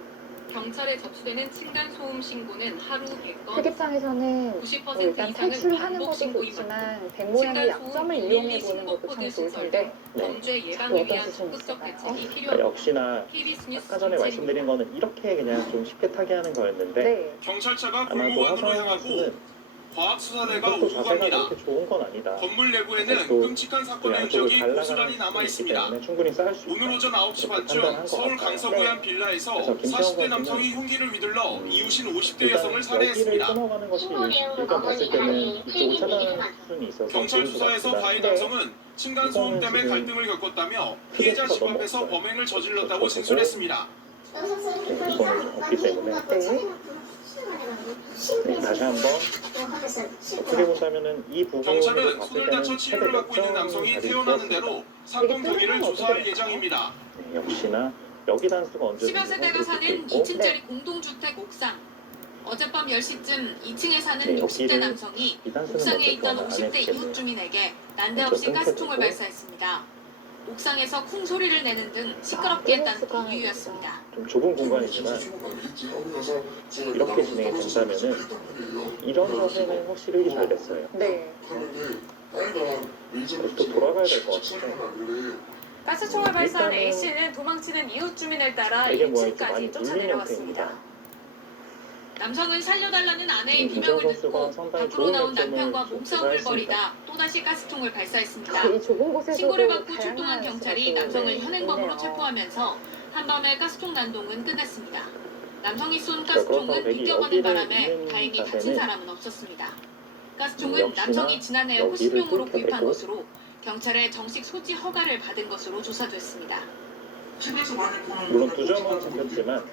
경찰에 접수되는 층간소음 신고는 하루 100건, 흑입장에서는 90% 일단 이상은 탈출하는 반복 것도 신고인 좋지만 백 모양의 약점을 이용해 보는 것도 참 좋을 텐데 범죄 예방을 위한 적극적 대책이 그러니까 필요합니다. 역시나 KBS 뉴스 아까 전에 말씀드린 거는 이렇게 그냥 좀 쉽게 타게 하는 거였는데 경찰차가 아마도 골무관으로 화성 향하고 선수는 과학수사대가 이것도 오고 자세가 갑니다. 그렇게 좋은 건 아니다. 건물 내부에는 또 끔찍한 사건의 양쪽을 흔적이 갈라가는 고스란히 남아 있기 있습니다. 때문에 충분히 쌓을 수 있다. 오늘 오전 9시 판단한 반쯤 것 서울 같아요. 강서구의 한 빌라에서 그래서 김태형 40대 남성이 선수는 흉기를 휘둘러 이웃인 50대 일단 여성을 여기를 살해했습니다. 끊어가는 것이 일단 봤을 때는 이쪽을 차단하는 수준이 있어서 경찰 좋은 것 수사에서 같습니다. 바이 남성은 층간소음 때문에 지금 갈등을 겪었다며 피해자 집 앞에서 범행을 저질렀다고 그렇죠. 진술했습니다. 이거는 없기 때문에 네, 다시 한번 어떻게 본다면은 이 부분으로 경찰은 봤을 손을 때는 다쳐 치료를 받고 있는 남성이 태어나는 대로 사건 경위를 조사할 예정입니다. 네, 역시나 여기 단수가 언제 10여 세대가 사는 2층짜리 공동주택 옥상. 어젯밤 10시쯤 2층에 사는 네, 60대 여기를 남성이 이 단수는 옥상에 먼저 있던 교환을 안 50대 해주겠네요. 이웃 주민에게 난데없이 가스통을 끊겨지고. 발사했습니다. 옥상에서 쿵 소리를 내는 등 시끄럽게 했다는 이유였습니다. 좀 좁은 공간이지만 이렇게 진행이 된다면은 이런 것에는 확실히 흙이 잘 됐어요. 네. 또 돌아가야 될 것 같은데 가스총을 발사한 일단은 A씨는 도망치는 이웃 주민을 따라 되게 모양이 좀 많이 1층까지 눌린 쫓아내려갔습니다. 형태입니다. 남성은 살려달라는 아내의 김태형 비명을 선수가 듣고 상당히 밖으로 좋은 나온 점을 남편과 좀 몸싸움을 구사했습니다. 벌이다 또다시 가스통을 발사했습니다. 이 좁은 곳에서도 신고를 받고 다양한 출동한 경찰이 수가 또 남성을 현행범으로 있네요. 체포하면서 한밤의 가스통 난동은 끝났습니다. 남성이 쏜 그렇다고 가스통은 백이 빗겨가는 여기를 바람에 있는 다행히 다친 자세는 사람은 없었습니다. 가스통은 역시나 남성이 지난해 여기를 호신용으로 뚫게 구입한 되고 것으로 경찰의 정식 소지 허가를 받은 것으로 조사됐습니다. 물론 2점은 잡혔지만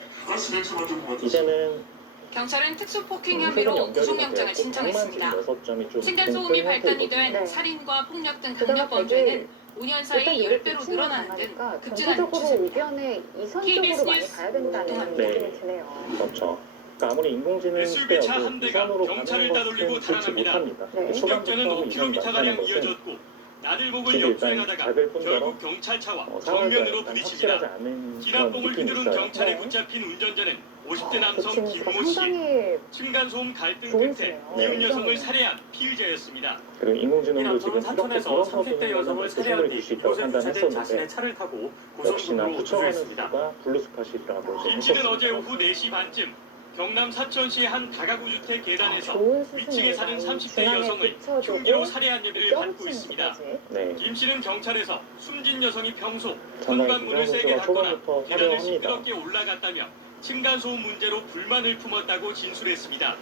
이제는 경찰은 특수폭행 최근 혐의로 연결이 구속영장을 되었고 신청했습니다. 6점이 좀 층간소음이 발단이 된 네. 살인과 폭력 등 게다가 강력 범죄는 5년 사이 일단 이렇게 10배로 붙이는 늘어나는 등 강하니까 급증하는 전체적으로 추세입니다. 의견에 KBS 이선적으로 많이 뉴스 가야 된다는 네. 느낌이 드네요. 그렇죠. 그러니까 아무리 인공지능 SUV 차 시대여도 한 대가 우선으로 경찰을 가는 따돌리고 것은 좋지 달아납니다. 못합니다. 네. 추격전은 초반부터 이상 5km가량 많다는 것은 이어졌고 나들목을 길이 일단 역주행하다가 작을 뿐더러 결국 경찰차와 상황이 정면으로 약간 부딪힙니다. 확실하지 않은 그런 기란봉을 느낌이 휘두른 있어요. 경찰에 네. 붙잡힌 운전자는 50대 남성 부친 수가 김모 씨. 상당히 층간소음 갈등 끝에 좋으시네요. 네. 이웃 여성을 살해한 피의자였습니다. 그리고 이 인공지능도 남성은 지금 이렇게 사천에서 돌아서 30대 여성을 소송을 살해한 줄 수 뒤 있다고 이곳에 주차된 판단했었는데 자신의 차를 타고 역시나 고성급으로 부처가는 구조했습니다. 수가 블루스카시라고 김 좀 씨는 어제 했었습니다. 오후 4시 반쯤 경남 사천시의 한 다가구 주택 계단에서 좋은 위층에 사는 수순입니다. 30대 여성을 흉기로 살해한 혐의를 받고 있습니다. 네. 김 씨는 경찰에서 숨진 여성이 평소 정말 현관문을 세게 김정은 닫거나 초반부터 계단을 화려합니다. 시끄럽게 올라갔다며 층간소음 문제로 불만을 품었다고 진술했습니다.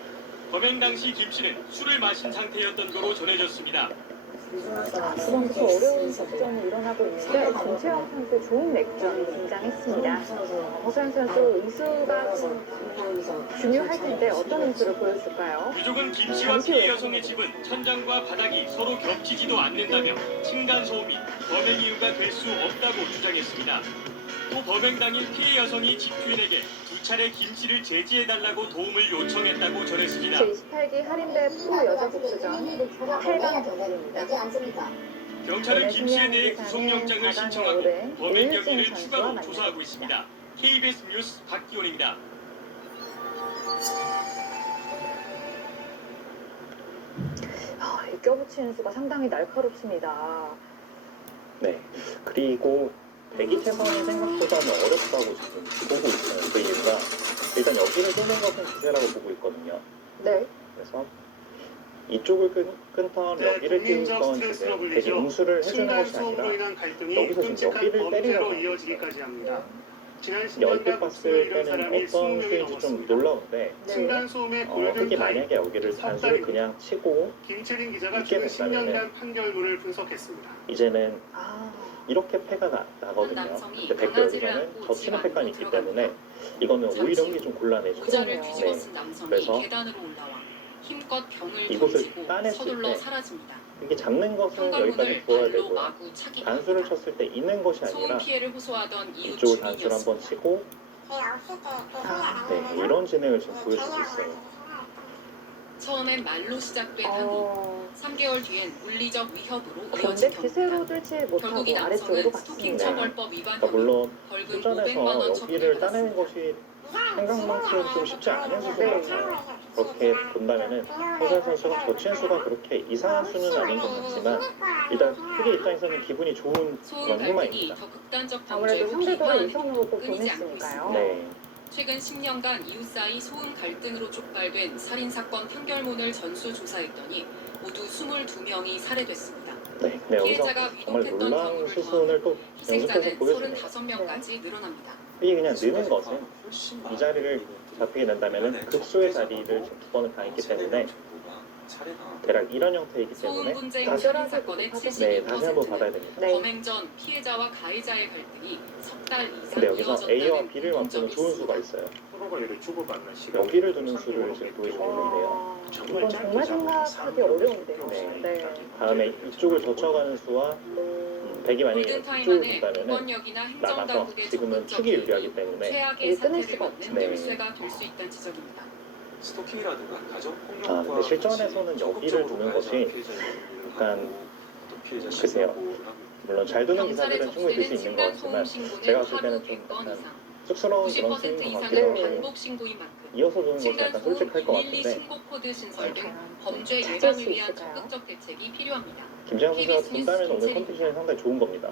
범행 당시 김 씨는 술을 마신 상태였던 거로 전해졌습니다. 지금부터 어려운 접전이 일어나고 있는데 김채영 선수의 좋은 맥전이 등장했습니다. 허서연 선수 의수가 중요할 텐데 어떤 의수를 보여줄까요? 유족은 김 씨와 피해 여성의 집은 천장과 바닥이 서로 겹치지도 않는다며 층간소음이 범행 이유가 될 수 없다고 주장했습니다. 또 범행 당일 피해 여성이 집주인에게 두 차례 김 씨를 제지해달라고 도움을 요청했다고 전했습니다. 제28기 할인대 프로 여자 복수전 8강 경기입니다. 경찰은 김 씨에 대해 구속영장을 신청하고 범행 경위를 추가로 조사하고 있습니다. KBS 뉴스 박기원입니다. 이 껴붙이는 수가 상당히 날카롭습니다. 네. 그리고 대기 채널이 생각보다는 어렵다고 지금 보고 있어요. 그 이유가 일단 여기를 뚫는 것은 기세라고 보고 있거든요. 네. 그래서 이쪽을 끊던 여기를 띄운 건 지금 되게 응수를 해주는 것이 아니라 여기서 지금 여기를 때리려고 이어지기까지 합니다. 지난 얼핏 10년간 봤을 때는 어떤 수인지 좀 놀라운데 층간소음의 특히 골든 타임 만약에 여기를 단수를 그냥 치고 김채린 기자가 있게 준 된다면은 10년간 판결문을 분석했습니다. 이제는 이렇게 패가 나거든요. 근데 백도 여기서는 저 치는 패권이 있기 때문에 이거는 오히려 하기 좀 곤란해져요. 의자를 뒤집어 쓴 남성이 그래서 계단으로 올라와 힘껏 병을 이곳을 던지고 따냈을 서둘러 때 사라집니다. 이게 잡는 것은 여기까지 현관문을 보아야 발로 되고요. 마구 차기 단수를 쳤을 때 있는 것이 소음 아니라 피해를 호소하던 이웃 이쪽을 단수를 한번 주민이었습니다. 치고 네, 이런 진행을 지금 보여주고 있어요. 처음엔 말로 시작된 항의, 3개월 뒤엔 물리적 위협으로 그런데 이어진 경기다. 기세로 뚫지 결국 이 못하고 아래쪽으로 남성은 스토킹 갔습니다. 처벌법 위반 그러니까 혐의, 물론 벌금 500만 출전해서 원 여기를 처분을 따내는 것이 생각만큼 좀 쉽지 않은 수준 같아요. 그렇게 본다면은 허선 선수가 거친 수가 그렇게 이상한 수는 아닌 것 같지만 일단 피해 입장에서는 기분이 좋은 소음 그런 갈등이 행마입니다. 더 극단적 아무래도 범죄로 상대방을 비관하는 이선으로 또 끊이지 않고 보냈으니까요. 있습니다. 네. 최근 10년간 이웃 사이 소음 갈등으로 촉발된 살인사건 판결문을 전수조사했더니 모두 22명이 살해됐습니다. 네, 근데 여기서 피해자가 정말 위독했던 놀라운 경우를 수순을 또 연속해서 희생자는 보여주네요. 35명까지 늘어납니다. 이게 그냥 느는 것은 이 자리를 잡히게 된다면은 급수의 자리를 지금 2번을 당했기 때문에 대략 이런 형태이기 소음 때문에 분쟁 다시 살인사건의 네, 다시 한번 받아야 72%는 됩니다. 범행 전 피해자와 가해자의 갈등이 석 달 이상 근데 여기서 A와 이어졌다는 B를 맞추는 좋은 수가 있어요. 여기를 두는 수를 지금 보여주고 있는데요. 이건 정말 생각하기 어려운데요. 네. 다음에 이쪽을 젖혀가는 수와 백이 만약에 골든타임 이쪽을 안에 본다면은 법원역이나 나가서 행정당국의 지금은 축이 유리하기 때문에 최악의 이게 끊을 사태를 수가 맞는 네. 열쇠가 될 수 있다는 지적입니다. 스토킹이라든가 가정폭력과 근데 실전에서는 여기를 두는 것이 약간 글쎄요. 물론 잘 두는 기사들은 충분히 들 수 있는 것 같지만 제가 봤을 때는 좀 약간 쑥스러운 그런 90% 수인 것 같기도 이상은 하고 반복 신고인 만큼 이어서 두는 것이 약간 층간소음 솔직할 것 112 같은데 신고 코드 신설 등 범죄 찾을 예방을 수 위한 있을까요? 적극적 대책이 필요합니다. 김재영 선수가 KBS 본다면 오늘 뉴스 컨디션이 상당히 좋은 겁니다.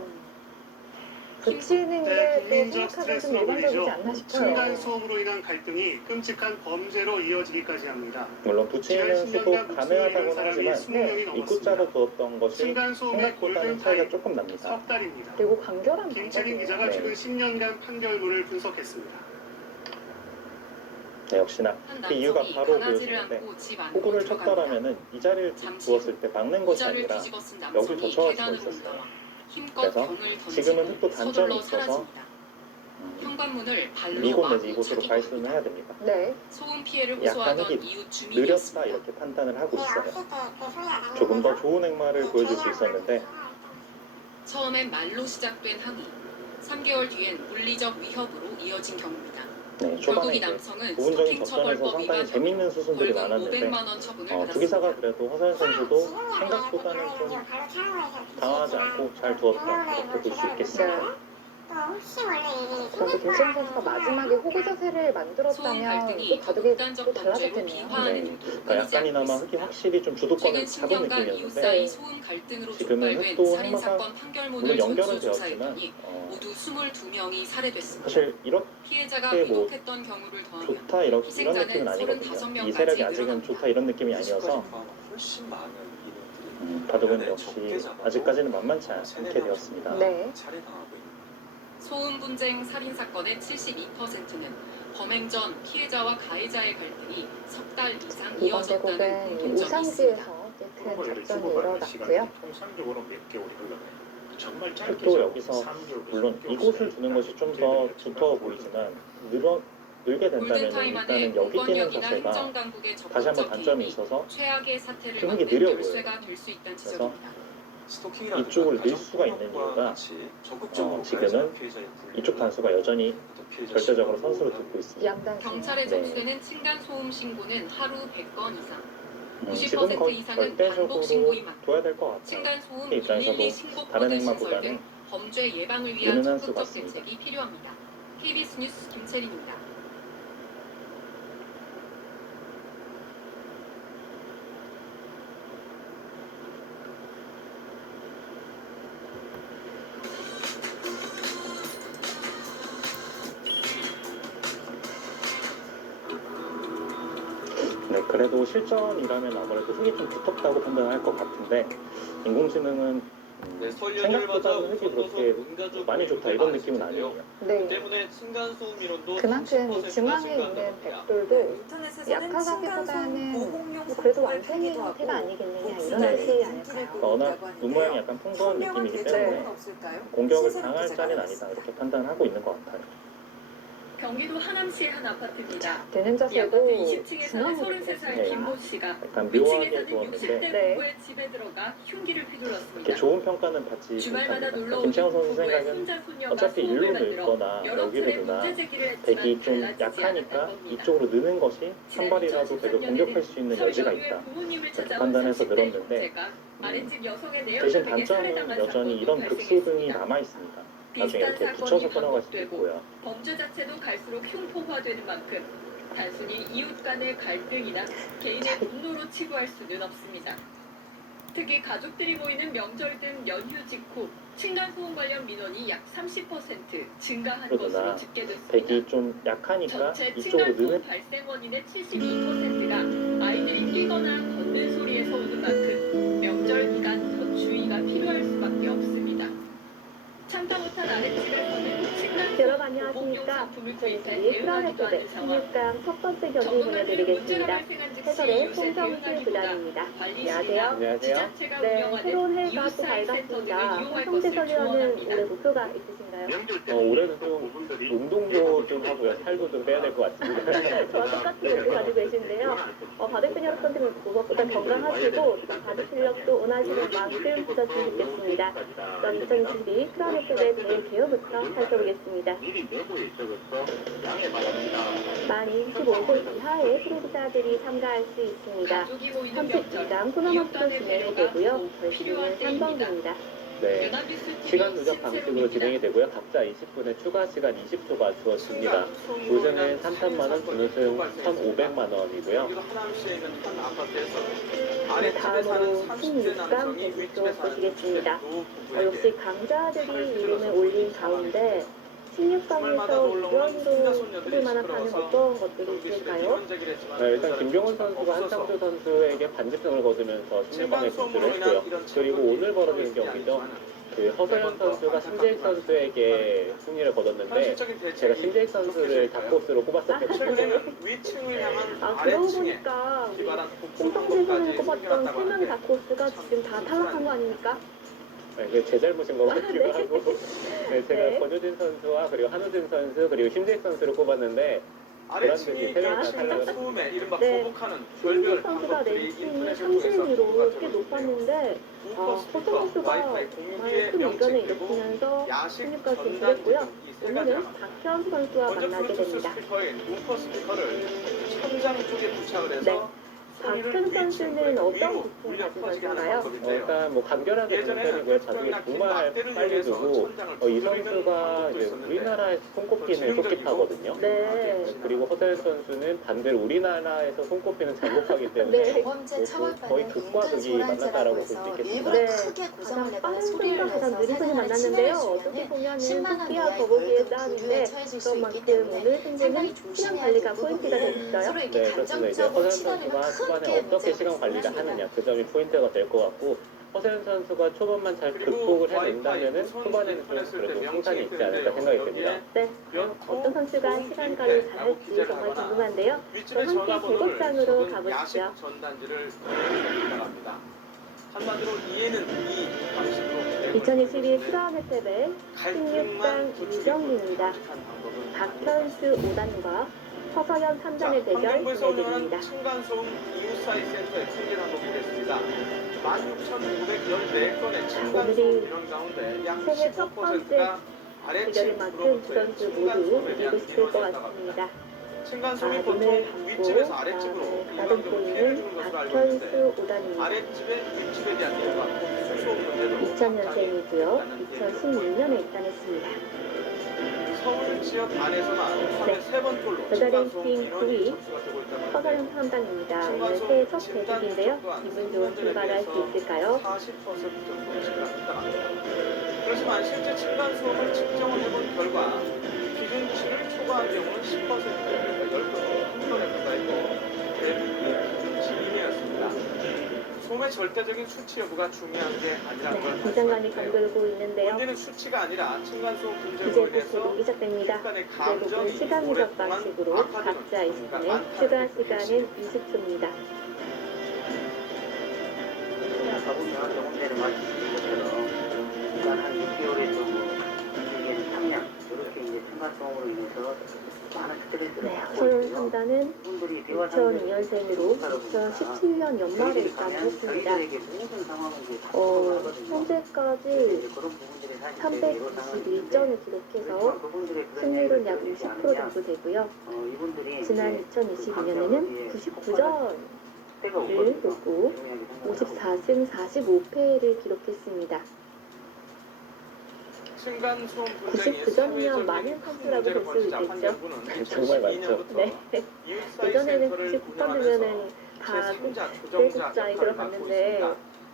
붙이는 게 또 국민적 생각하기엔 좀 스트레스로 일반적이지 불리죠. 않나 싶어요. 층간소음으로 인한 갈등이 끔찍한 범죄로 이어지기까지 합니다. 물론 붙이는 수도 가능하다고는 하지만 입구자로 두었던 것이 층간소음의 생각보다는 골든 차이가 타임 조금 납니다. 석 달입니다. 그리고 간결한 김채린 기자가 네. 최근 10년간 판결문을 분석했습니다. 네, 역시나 한 그 이유가 남성이 바로 강아지를 보여주는데 안고 집 안으로 호구를 들어갑니다. 쳤다라면은 이 자리를 잠시 두었을 때 막는 것이 의자를 아니라 뒤집어 쓴 여기 남성이 젖혀갈 수가 계단으로 있었어요. 올라와 힘껏 그래서 병을 지금은 던지고 흙도 단점이 서둘러 있어서 사라집니다. 현관문을 발로 이곳 마구 내지 이곳으로 차기 갈 수는 합니다. 해야 됩니다. 네. 소음 피해를 약간 호소하던 흙이 이웃 느렸다 주민이었습니다. 이렇게 판단을 하고 있어요. 조금 더 좋은 행마를 보여줄 수 있었는데 처음엔 말로 시작된 항의, 3개월 뒤엔 물리적 위협으로 이어진 경우입니다. 네, 결국 초반에 이 이제 남성은 부분적인 스토킹 접전에서 처벌법 상당히 위반 재밌는 수순들이 벌금 많았는데 500만 원 처분을 받았습니다. 투기사가 그래도 허서연 선수도 생각보다는 좀 당하지 않고 잘 두었다 이렇게 볼 수 있겠습니다. 그런데 김수현 선수가 마지막에 호구 자세를 만들었다면 또 바둑이 또 달라졌겠네요. 네, 그러니까 약간이나마 흑이 확실히 좀 주도권을 최근 잡은 10년간 이웃 느낌이었는데 사이 소음 갈등으로 지금은 촉발된 흑도 살인사건 물론 판결문을 연결은 전수 되었지만 조사했더니 모두 22명이 살해됐습니다. 사실 이렇게 피해자가 뭐 위독했던 경우를 더하면 좋다 이런 희생자는 느낌은 아니거든요. 35명까지 이 세력이 아직은 늘어납니다. 좋다 이런 느낌이 아니어서 훨씬 많은 인원들이 바둑은 역시 아직까지는 만만치 않게 되었습니다. 네. 살해당하고 있는 소음 분쟁 살인 사건의 72%는 범행 전 피해자와 가해자의 갈등이 석 달 이상 이번 이어졌다는 대국은 공통점이 있습니다. 우상지에서 큰 작전이 일어났고요. 통상적으로 몇 개월이 흘러가요. 정말 짧게 또 여기서 물론 이곳을 두는 것이 좀 더 두터워 보이지만 늘게 된다면 골든타임안의 일단은 여기 뛰는 공권력이나 자체가 행정당국의 다시 한번 적극적 단점이 개입이 있어서 최악의 사태를 드는 게 막는 느려 열쇠가 될 수 있다는 그래서 지적입니다. 스토킹이라든가 이쪽을 넣을 가정 수가 있는 폭력과 이유가 같이 적극적으로 지금은 가해자 피해자의 분리를 이쪽 단수가 여전히 피해자 절대적으로 신고를 선수를 하고 듣고 있습니다. 양단 경찰에 네. 접수되는 층간 소음 신고는 하루 100건 이상, 지금 90% 거의 이상은 절대적으로 반복 신고인 만큼 둬야 될 것 같아요. 층간 소음 그 입장에서도 112 신고 다른 코드 신설 행마보다는 등 범죄 예방을 위한 유능한 수 적극적 같습니다. 대책이 필요합니다. KBS 뉴스 김채린입니다. 네, 그래도 실전이라면 아무래도 흑이 좀 두텁다고 판단할 것 같은데 인공지능은 생각보다는 흑이 그렇게 많이 좋다 이런 느낌은 아니에요. 네. 때문에 층간소음 이론도 그만큼 이 중앙에 있는 백돌도 약하다기보다는 뭐 그래도 완성의 형태가 아니겠느냐 이런 뜻이 아닐까요? 워낙 눈 모양이 약간 풍부한 느낌이기 때문에 공격을 당할 자리는 아니다 이렇게 판단하고 있는 것 같아요. 경기도 하남시의 한 아파트입니다. 되는 이 자세도 아파트 20층에 사는 중앙으로 33살 네. 김모 씨가 약간 위층에 묘하게 사는 두었는데 60대 네. 부부의 집에 들어가 흉기를 이렇게 휘둘렀습니다. 좋은 평가는 받지 주말마다 못합니다. 놀러 김채영 오는 선수 부부의 생각은 손자 손녀가 어차피 소음을 일로 만들어 넣거나 여러 여기를 차례 두나 문제 제기를 했지만 백이 좀 달라지지 약하니까 않았던 겁니다. 이쪽으로 넣는 것이 한 지난 발이라도 백을 2013년에는 공격할 수 있는 설 여지가 연휴에 있다. 부모님을 이렇게 찾아온 판단해서 30대 늘었는데 형제가 아랫집 여성의 대신 내연남에게 단점은 살해당한 여전히 사건도 이런 극소 등이 발생했습니다. 남아 있습니다. 나중에 비슷한 이렇게 사건이 붙여서 끊어갈 수도 반복되고 있고요. 범죄 자체도 갈수록 흉포화되는 만큼 단순히 이웃 간의 갈등이나 개인의 분노로 치부할 수는 없습니다. 특히 가족들이 모이는 명절 등 연휴 직후 층간소음 관련 민원이 약 30% 증가한 것으로 그러나 집계됐습니다. 백이 좀 약하니까 전체 이쪽으로 층간소음 넣는 발생 원인의 72%가 아이들이 뛰거나 걷는 소리에서 오는 만큼 명절 기간 더 주의가 필요할 수밖에 없습니다. 참다 못한 아랫집에서는 층간소음 여러분 안녕하십니까? 상품을 투입해 저희 대응하기도 프로네트대 하는 상황. 16강 첫 번째 경기 전문가들은 문제가 보내드리겠습니다. 발생한 즉시 해설의 요새 홍정수 대응하기보다 구단입니다. 관리실이나 안녕하세요. 지자체가 네, 운영하는 새로운 해가 또 이웃사회 센터 등을 밝았습니다. 이용할 성대 것을 설위원은 조언합니다. 올해 목표가 있으신가요? 올해는 좀 운동도 좀 하고요. 살도 좀 빼야 될 것 같습니다. 저와 똑같은 목표 가지고 계신데요. 바둑분 여러분들 무엇보다 건강하시고 바둑 실력도 원하시는 만큼 보셨으면 좋겠습니다. 그럼 2022 프로네트대 대회 개요부터 살펴보겠습니다. 만 25세 이하의 프로기자들이 참가할 수 있습니다. 32강 토너먼트로 진행이 되고요. 결승은 3경기입니다. 네, 시간 누적 방식으로 진행이 되고요. 각자 20분의 추가 시간 20초가 주어집니다. 우승은 3,000만원, 준우승 1,500만 원이고요. 하남시에 있는 한 아파트에서 네, 아랫집에 사는 다음으로 30대 16강 남성이 경기도 윗집에 사는 보시겠습니다. 60대 노 역시 부부에게 강자들이 이름을 올린 가운데 16강에서 유언도 해볼 만한 판은 어떤 것들이 있을까요? 네, 일단 김병훈 선수가 한상주 선수에게 반지승을 거두면서 16강에 진출을 했고요. 그리고 오늘 벌어지는 경기죠. 그 허서연 선수가 심재익 선수에게 승리를 거뒀는데 제가 심재익 선수를 닭코스로 꼽았었거든요. 최근에는 위층을 향한 그러고 아래층에 보니까 우리 기발한 홍성재선을 폭소까지 꼽았던 생겨났다고 3명의 하는데 다코스가 지금 다 탈락한 거 아닙니까? 네, 그게 제 잘못인 것 같기도 네. 하고 네, 제가 네. 권효진 선수와 그리고 한우진 선수 그리고 심재익 선수를 꼽았는데 아래층이 양측 소음에 이른바 거북하는 별별 선수가 방법들이 랭킹이 인터넷을 통해서 30위로 꽤 높았는데 우퍼 허선 스피커, 선수가 와이파이 정말 공기의 큰 명칭 의견을 그리고 일으키면서 야식 16까지 전단지 진출했고요. 등이세 가지 오늘은 남았습니다. 박현 선수와 먼저 만나게 블루투스 됩니다. 스피커인 우퍼 스피커를 천장 쪽에 부착을 해서 소리를 박현 위층 선수는 그리고 어떤 위로 부품을 울려 가지고 퍼지게 하는 있나요? 방법인데요. 일단 뭐 간결하게 보는 예전에는 편이고요. 자극이 팩트병이나 긴 정말 막대를 빨리 이용해서 주고 천장을 이 두드리는 선수가 방법도 이제 있었는데 우리나라에서 손꼽히는 진행적이고 손꼽하거든요. 네. 그리고 허선 선수는 반대로 우리나라에서 손꼽히는 장곡하기 때문에 네. 번째 뭐 거의 차월반은 극과 극이 인근 만났다라고 볼 소란제라고 수 해서 있겠습니다. 일부러 네. 크게 고성을 가장 내거나 빠른 소리를 손과 가장 내서 느린 손이 사생활에 만났는데요. 침해를 어떻게 주면은 보면은 10만 원 토끼와 이하의 거북이의 벌금 싸움인데 구류에 처해질 수 있기 그만큼 때문에 오늘 승부는 상당히 시간 조심해야 관리가 될 포인트가 부분이에요. 되겠어요. 서로 이렇게 네, 그렇습니다. 이제 감정적으로 허선 치달으면 선수가 초반에 크게 어떻게 문제가 시간 관리를 발생합니다. 하느냐 그 점이 포인트가 될 것 같고 허선 선수가 초반만 잘 극복을 해낸다면은 초반에는 좀 그래도 승산이 있지 않을까 생각이 듭니다. 네. 어떤 선수가 시간 관리 잘할지 정말 궁금한데요. 그럼 함께 계곡장으로 가보시죠. 야식 전단지를 나갑니다. 한마디로 이해는 이 방식으로 2022 크라운 혜택의 16강 유정입니다. 박현수 5단과 허서연 3단의 대결 환경부에서 운영하는 진행됩니다. 층간소음 이웃사이 센터의 승리를 한번 보겠습니다. 16,514건의 층간소음 민원 가운데 약 생애 첫 번째 15%가 대결인 아래층 만큼 두 구로부터의 선수 모두 층간소음에 이기고 대한 싶을 것 민원이었다고 합니다. 같습니다. 층간소음이 눈을 보통 감고 윗집에서 아랫집으로 나눠보고 일반적으로 피해를 있는 주는 것으로 알고 박현수 있는데 5단입니다. 아랫집의 윗집에 대한 일반 수소음 문제도 2000년생이고요. 2016년에 입단했습니다. 서울 지역 안에서만 네. 33번꼴로 여자 층간소음 랭킹 민원이 9위 접수가 되고 있다고 하는데 허서연 3단입니다. 오늘 새해 첫 대국인데요. 기분 좋은 출발을 할 수 있을까요? 40% 정도 증가했다. 그렇지만 실제 층간소음을 측정을 해본 결과 기준치를 초과한 경우는 10%, 그러니까 10건으로 한 번에 불과했고 대부분 기준치 이내였습니다. 소음의 절대적인 수치 여부가 중요한 게 아니라는 걸 긴장감이 말씀드렸는데요. 감돌고 있는데요. 문제는 수치가 아니라 층간소음 이제 분쟁으로 곧 인해서 대국이 시작됩니다. 인간의 이제 감정이 곡은 시간 누적 방식으로 각자 20분을 추가 시간은 20초입니다. 가보면 조금 전에 말씀드린 것처럼 일단 한 6개월에서 뭐 길게는 3년 이렇게 이제 층간소음으로 인해서 많은 스트레스를 네, 받고 허서연 있고요. 3단은 이분들이 대화 상대로 2002년생으로 2017년 연말에 입단했습니다. 저희들에게 모든 상황을 이제 다 하거든요. 현재까지 그런 부분들이 사실 제일 여러 상황이 391점을 기록해서 그분들의 그런 승률은 약 얘기를 50% 들으면 정도 되고요. 이분들이 지난 2022년에는 99점을 놓고 54승 45패를 기록했습니다. 층간소음 분쟁이 99점이면 많은 선수라고 볼 수 있겠죠. 정말 많죠. 네. 예전에는 99점이면은 다 대국자에 들어갔는데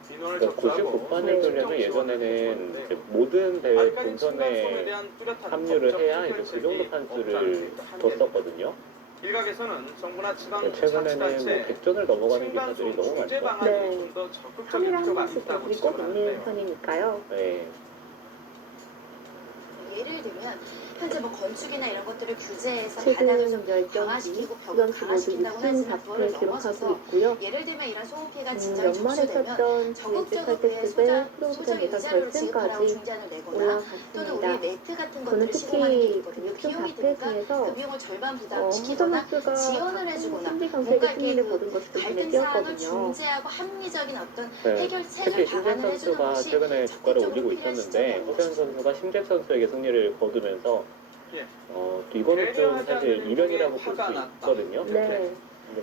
그러니까 99판을 들려면 예전에는 이제 모든 대회 본선에 합류를 해야 이제 그 정도 판수를 뒀었거든요. 일각에서는 정부나 지방 최근에는 뭐 자치단체 100점을 넘어가는 기사들이 너무 규제 많죠. 방안이 네. 좀 더 적극적일 3일에 한 필요가 번씩 있다고 대국이 꼭 지적을 있는 하는데요. 편이니까요. 네. 예를 들면 현재 뭐 건축이나 이런 것들을 규제해서 최근 바닥을 좀 10경기 강화시키고 벽을 수경수 모두 강화시킨다고 6승 하지만 그거를 4패 기록하고 넘어서서 있고요. 예를 들면 이런 소음 피해가 진짜 연말에 접수되면 쳤던 적극적으로 GS 그의 칼텍스 프로그램 소정 예선 이자료를 지급하라고 결승까지 중재안을 내거나 또는 우리 올라갔습니다. 매트 같은 저는 것들을 시공하는 게 특히 있거든요. 6승 비용이 4패 드니까 중에서 그 비용을 절반 허선 부담시키거나 선수가 지원을 해주거나 신지 뭔가 선수에게 이렇게 승리를 그 거둔 것이 좀 눈에 갈등 사항을 띄었거든요. 중재하고 합리적인 어떤 네. 해결책을 특히 심재 방안을 해주는 선수가 것이 최근에 주가를 올리고 필요한 있었는데 시점인 허선 선수가 심재 선수에게 승리를 거두면서 예. 이거는 좀 사실 이변이라고 볼 수 있거든요. 네.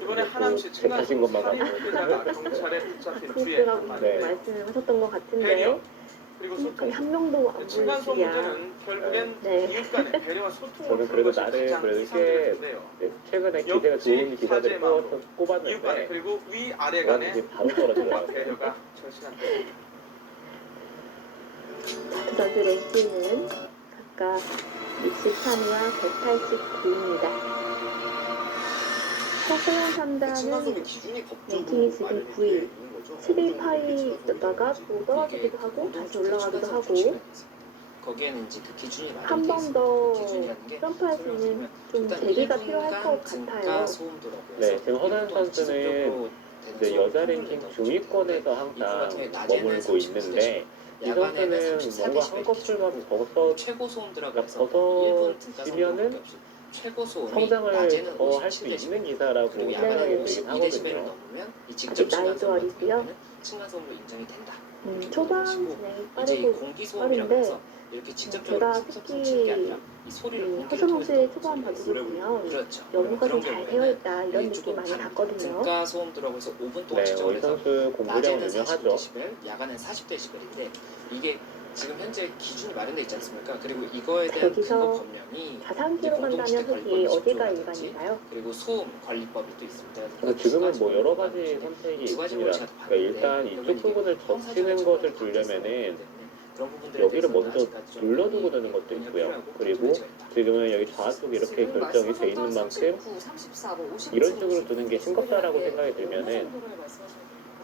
이번에 하남시 제 탓인 것만 살인 같고. 피해자가 경찰에 붙잡힌 뒤에 크로스라고 네. 말씀을 하셨던 것 같은데 배려 그리고 거의 소통. 한 명도 안 층간소음 보이시야. 문제는 결국엔 네. 이웃 간의 배려와 소통을 저는 그래도 것이 나름 가장 그래도 이상적일 꽤 텐데요. 최근에 기세가 좋은 기사들을 사제의 마음으로 이웃 간에 꼽았는데 그리고 위 아래 간의 이게 바로 떨어지더라고요. 배려가 절실한 데 두 선수 랭킹은 각각 63위와 189위입니다. 허세현 3단은 랭킹이 지금 9위, 11파이였다가 또 떨어지기도 하고 다시 올라가기도 하고 거기에는 이제 그 기준이 한 번 더 점프할 수 있는 좀 재기가 필요할 것 같아요. 네, 지금 허선 선수는 이제 여자 랭킹 중위권에서 항상 머물고 있는데 이 선수는 뭔가 한꺼풀만 최고 소음들하고 해서 벗어지면은 최고 소음이 성장을 낮에는 더 할 수 57dB, 있는 기사라고 그리고 네. 야간에는 생각이 되긴 52dB를 하거든요. 넘으면 이 직접 아직 나이도 층간소음 같은 어리고요. 경우는 층간소음으로 인정이 된다. 초반 하시고 진행이 이제 이 빠르고 공기 소음이라고 빠른데 해서 이렇게 직접적으로 제가 푹푹 훔치는 게 아니라 이 소리를 공기를 통해서 허준호수의 초반 바둑을 보면 그렇죠. 연구가 그런 좀 잘 경우에는 되어 있다 이런 이게 느낌 조금 많이 다릅니다. 받거든요. 등가 소음 들어가고 해서 5분 동안 네, 측정을 이 해서 선수 공부량은 낮에는 유명하죠. 45dB, 야간은 40dB인데 이게 지금 현재 기준이 마련돼 있지 않습니까? 그리고 이거에 대한 근거 여기서 법령이 자산기로 간다면 공동주택 흙이 관리법이 어디가 10조라든지 일반인가요? 그리고 소음 관리법이 또 있습니다. 그래서 지금은 뭐 여러 가지 선택이 두 가지 있습니다. 원칙을 다 그러니까 일단 봤는데 이쪽 부분을 젖히는 것을 주려면은 그런 부분들에 여기를 대해서는 먼저 아직까지 좀 눌러두고 드는 것도 논의가 있고요. 필요하고 그리고 문제가 있다. 지금은 여기 좌측 이렇게 결정이 돼 있는 만큼 이런 식으로 두는 게 싱겁다라고 생각이 들면은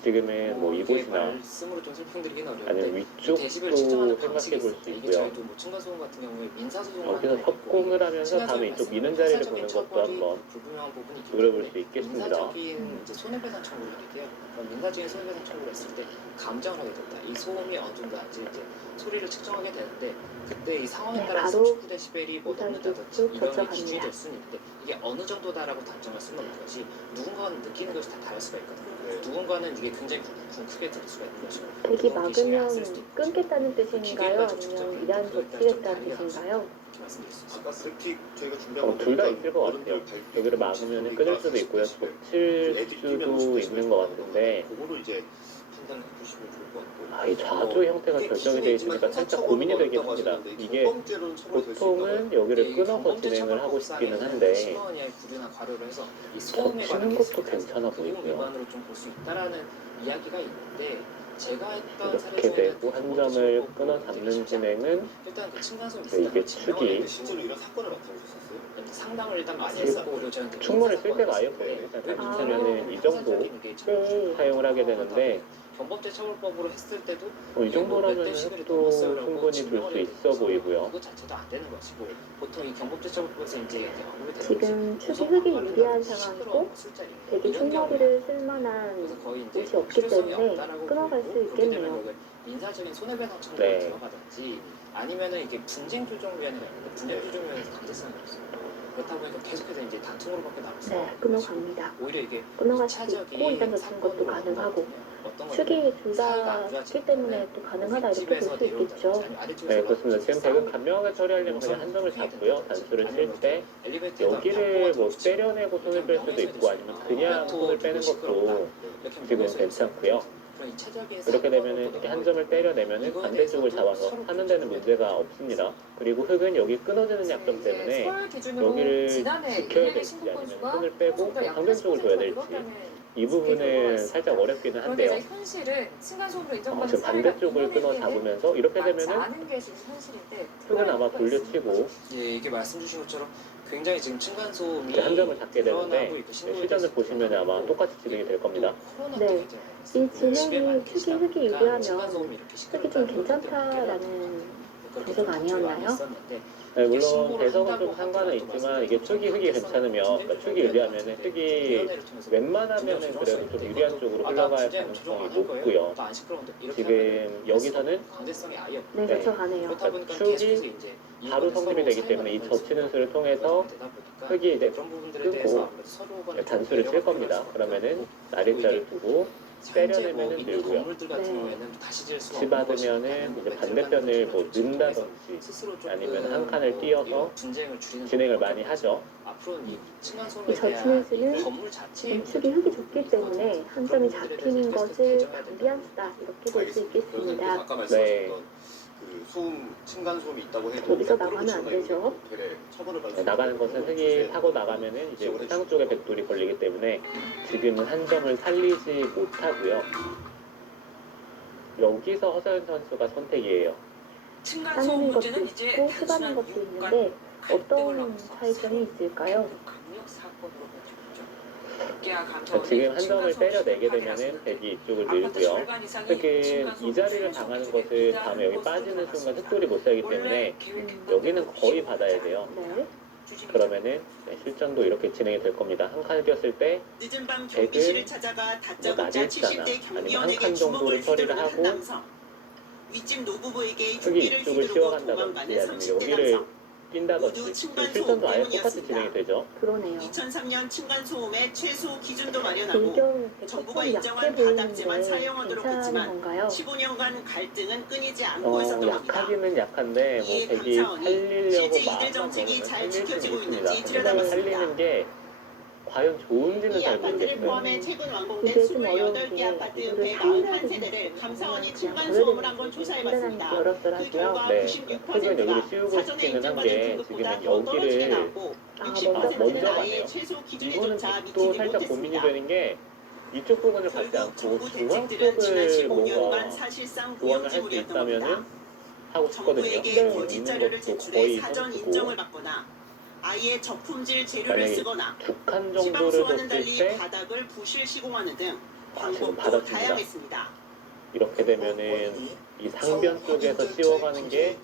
지금은 뭐 이곳이나 말씀으로 좀 설명드리긴 어려운데 아니면 위쪽도 데시벨 측정하는 생각해 방식이 볼 수 있습니다. 이게 있고요. 저희도 뭐 층간소음 같은 경우에 민사소송을 여기서 하는 거고 협공을 하면서 다음에 이쪽 미는 자리를 보는 것도 한번 불분명한 부분이 있기 노려볼 때문에 수 있겠습니다. 민사적인 이제 손해배상 청구를 하게 돼요. 그럼 민사적인 손해배상 청구를 했을 때 감정을 하게 된다. 이 소음이 어느 정도 나는지 이제 소리를 측정하게 되는데 그때 이 상황에 네, 따라서 바로 39dB이 뭐 이상 넘는다든지 쭉 이런 게 젖혀갑니다. 기준이 될 수는 있는데 이게 어느 정도다라고 단정할 수는 없는 것이 누군가는 느끼는 것이 다 다를 수가 있거든요. 누군가는 이게 굉장히 크게 들릴 수가 있는 것이고 대기 누군가는 신경이 안 쓸 막으면 수도 있고 끊겠다는 뜻인가요? 아니면 일한 젖히겠다는 뜻인가요? 이렇게 말씀드릴 수 있습니다. 아까 그래픽 저희가 준비한 둘 다 있을 것 같아요. 여기를 막으면 끊을 수도 있고요. 젖힐 수도 있는 것 같은데 그거로 이제 판단해 보시면 좋을 것 같고. 이 좌조 형태가 결정이 되어 있으니까 살짝 고민이 되긴 합니다. 이게 보통은 여기를 끊어서 진행을 하고 싶기는 한데 젖히는 것도 괜찮아 보이고요. 미만으로 좀 볼 수 있다라는 이야기가 있는데 제가 했던 이렇게 되고 한 점을 끊어 잡는 진행은 일단 그 층간소음 이게 축이 실제로 이런 사건을 맡아보셨었어요? 상담을 일단 많이 했었고 그리고 저는 충분히 쓸 데가 아예 없어요. 일단 잡히면은 이 정도 사용을 하게 되는데 형법제처벌법으로 했을 때도 이 정도라면 또 충분히 둘 수 있어 보이고요. 그거 자체도 안 되는 것이고 보통 이 경법제처벌법에서 이제 언급이 되는 지금 축이 흙이 유리한 상황이고 대기 총머리를 쓸만한 곳이 없기 때문에 끊어갈 수 있겠네요. 민사적인 손해배상 청구를 네. 들어가든지 아니면은 이게 분쟁조정위원회가 있는데 분쟁조정위원회에서 강제성이 없습니다. 그렇다 보니까 계속해서 이제 다툼으로밖에 남을 수가 네, 없는 끊어갑니다. 것이고 오히려 이게 끊어갈 수도 있고 일단 젖히는 것도 가능하고 축이 둘 다 좋기 때문에 또 가능하다 이렇게 볼 수 있겠죠. 네, 그렇습니다. 지금 백은 간명하게 처리하려면 그냥 한 점을 잡고요. 단수를 칠 때 여기를 뭐 때려내고 손을 뺄 수도 있고 아니면 그냥 손을 빼는 것도 지금 괜찮고요. 이렇게 되면은 이렇게 한 점을 때려내면은 반대쪽을 잡아서 하는 데는 문제가 없습니다. 그리고 흙은 여기 끊어지는 약점 때문에 여기를 지켜야 될지 아니면 손을 빼고 상대 쪽을 둬야 될지 이 부분은 살짝 어렵기는 한데요. 현실은 층간소음으로 인정받는 지금 반대쪽을 끊어 잡으면서 이렇게 되면은 않은 게 지금 현실인데 흙은 아마 돌려치고 예, 이게 말씀 주신 것처럼 굉장히 지금 층간소음이 이렇게 한 점을 잡게 되는데 시전을 보시면 아마 똑같이 진행이 될 겁니다. 네, 이 진행이 축이 흙이 유리하면 흙이 좀 괜찮다라는 분석 아니었나요? 네, 물론 배석은 좀 상관은 있지만 이게 축이 흙이 괜찮으면 그러니까 축이 유리하면은 흙이 웬만하면은 그래도 좀 유리한 쪽으로 흘러갈 가능성이 높고요. 지금 여기서는 네, 젖혀가네요. 그러니까 축이 바로 성립이 되기 때문에 이 젖히는 수를 통해서 흙이 이제 끊고 단수를 칠 겁니다. 그러면은 날일자를 두고 때려내면은 늘고요. 집어넣으면은 이제 반대편을 뭐 넣는다든지 아니면 한 칸을 띄어서 진행을 많이 하죠. 이 젖히는 수는 지금 축이 흙이 좋기 때문에 한 점이 잡히는 것을 방비한 수다 이렇게 볼 수 있겠습니다. 네. 그 소음 층간소음이 있다고 해도 여기서 나가면 안 되죠. 처벌을 받을 네, 나가는 것은 흙이 타고 나가면은 이제 옥상 쪽에 백돌이 걸리기 때문에 지금은 한 점을 살리지 못하고요. 여기서 허서연 선수가 선택이에요. 따내는 것도 있고 수가는 것도 있는데 어떤 차이점이 있을까요? 지금 한 점을 때려내게 되면은 백이 이쪽을 늘고요. 흙은 이 자리를 당하는 것을 다음에 여기 빠지는 순간 흙돌이 못 살기 때문에 여기는 거의 받아야 돼요. 그러면은 실전도 이렇게 진행이 될 겁니다. 한 칸을 띄었을 때 백은 뭐 날일자나 아니면 한 칸 정도를 처리를 하고 흙이 이쪽을 씌워간다든지 아니면 여기를 낀다든지 모두 그 층간소음 실전도 아예 똑같이 때문이었습니다. 진행이 되죠. 그러네요. 2003년 층간소음의 최소 기준도 마련하고 불경 정부가 조금 약해 인정한 보이는데 바닥재만 사용하도록 괜찮은 했지만 건가요? 15년간 갈등은 끊이지 않고 있었던 겁니다. 약하기는 약한데 뭐 이에 되게 감사원이 살리려고 실제 이들 마음만 정책이 먹으면 잘 살릴 수는 지켜지고 있습니다. 있는지 근데 들여다봤습니다. 살리는 게 과연 좋은지는 이 잘 아파트를 모르겠어요. 포함해 최근 완공된 이게 좀 어려운 28개 게 아파트 이거를 141세대를 감사원이 층간소음을 한번 조사해봤습니다. 그 결과 네, 최근 96%가 여기를 씌우고 사전에 싶기는 인정받은 한게 등급보다 지금은 더 떨어지게 여기를 나왔고 먼저 60%는 아예 가네요. 최소 이거는 기준에조차 또 미치지 살짝 고민이 못했습니다. 되는 게 이쪽 부분을 받지 결국 않고 정부 중앙 대책들은 지난 쪽을 15년간 뭔가 사실상 조언을 할 수 무용지물이었던 겁니다. 있다면은 하고 싶거든요. 정부에게 거짓 있는 자료를 것도 제출해 거의 사전 선수고 인정을 받거나 아예 저품질 재료를 만약에 쓰거나 북한 정도를 지방소와는 줬을 달리 때 바닥을 부실 시공하는 등 지금 방법도 받았습니다. 다양했습니다. 이렇게 되면은 이 상변 쪽에서 씌워가는 게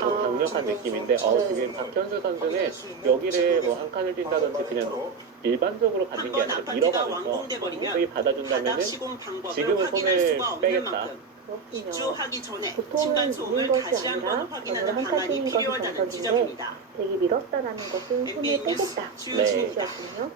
더 강력한 느낌인데 지금 박현수 선수는 여기를 뭐 한 칸을 뛴다든지 그냥 일반적으로 받는 게 한번 아니라 아파트가 밀어가면서 완공돼 버리면 여기 바닥 받아준다면은 시공 방법을 지금은 확인할 손을 수가 없는 빼겠다. 만큼 입주하기 전에 보통은 층간소음을 있는 것이 다시 한번 아니라 확인하는 건물을 방안이 한칸 띄는 것이 필요하다는 정석인데 지적입니다. 되게 밀었다라는 것은 손을 MBN 뉴스 빼겠다. 주유진입니다. 뜻이거든요.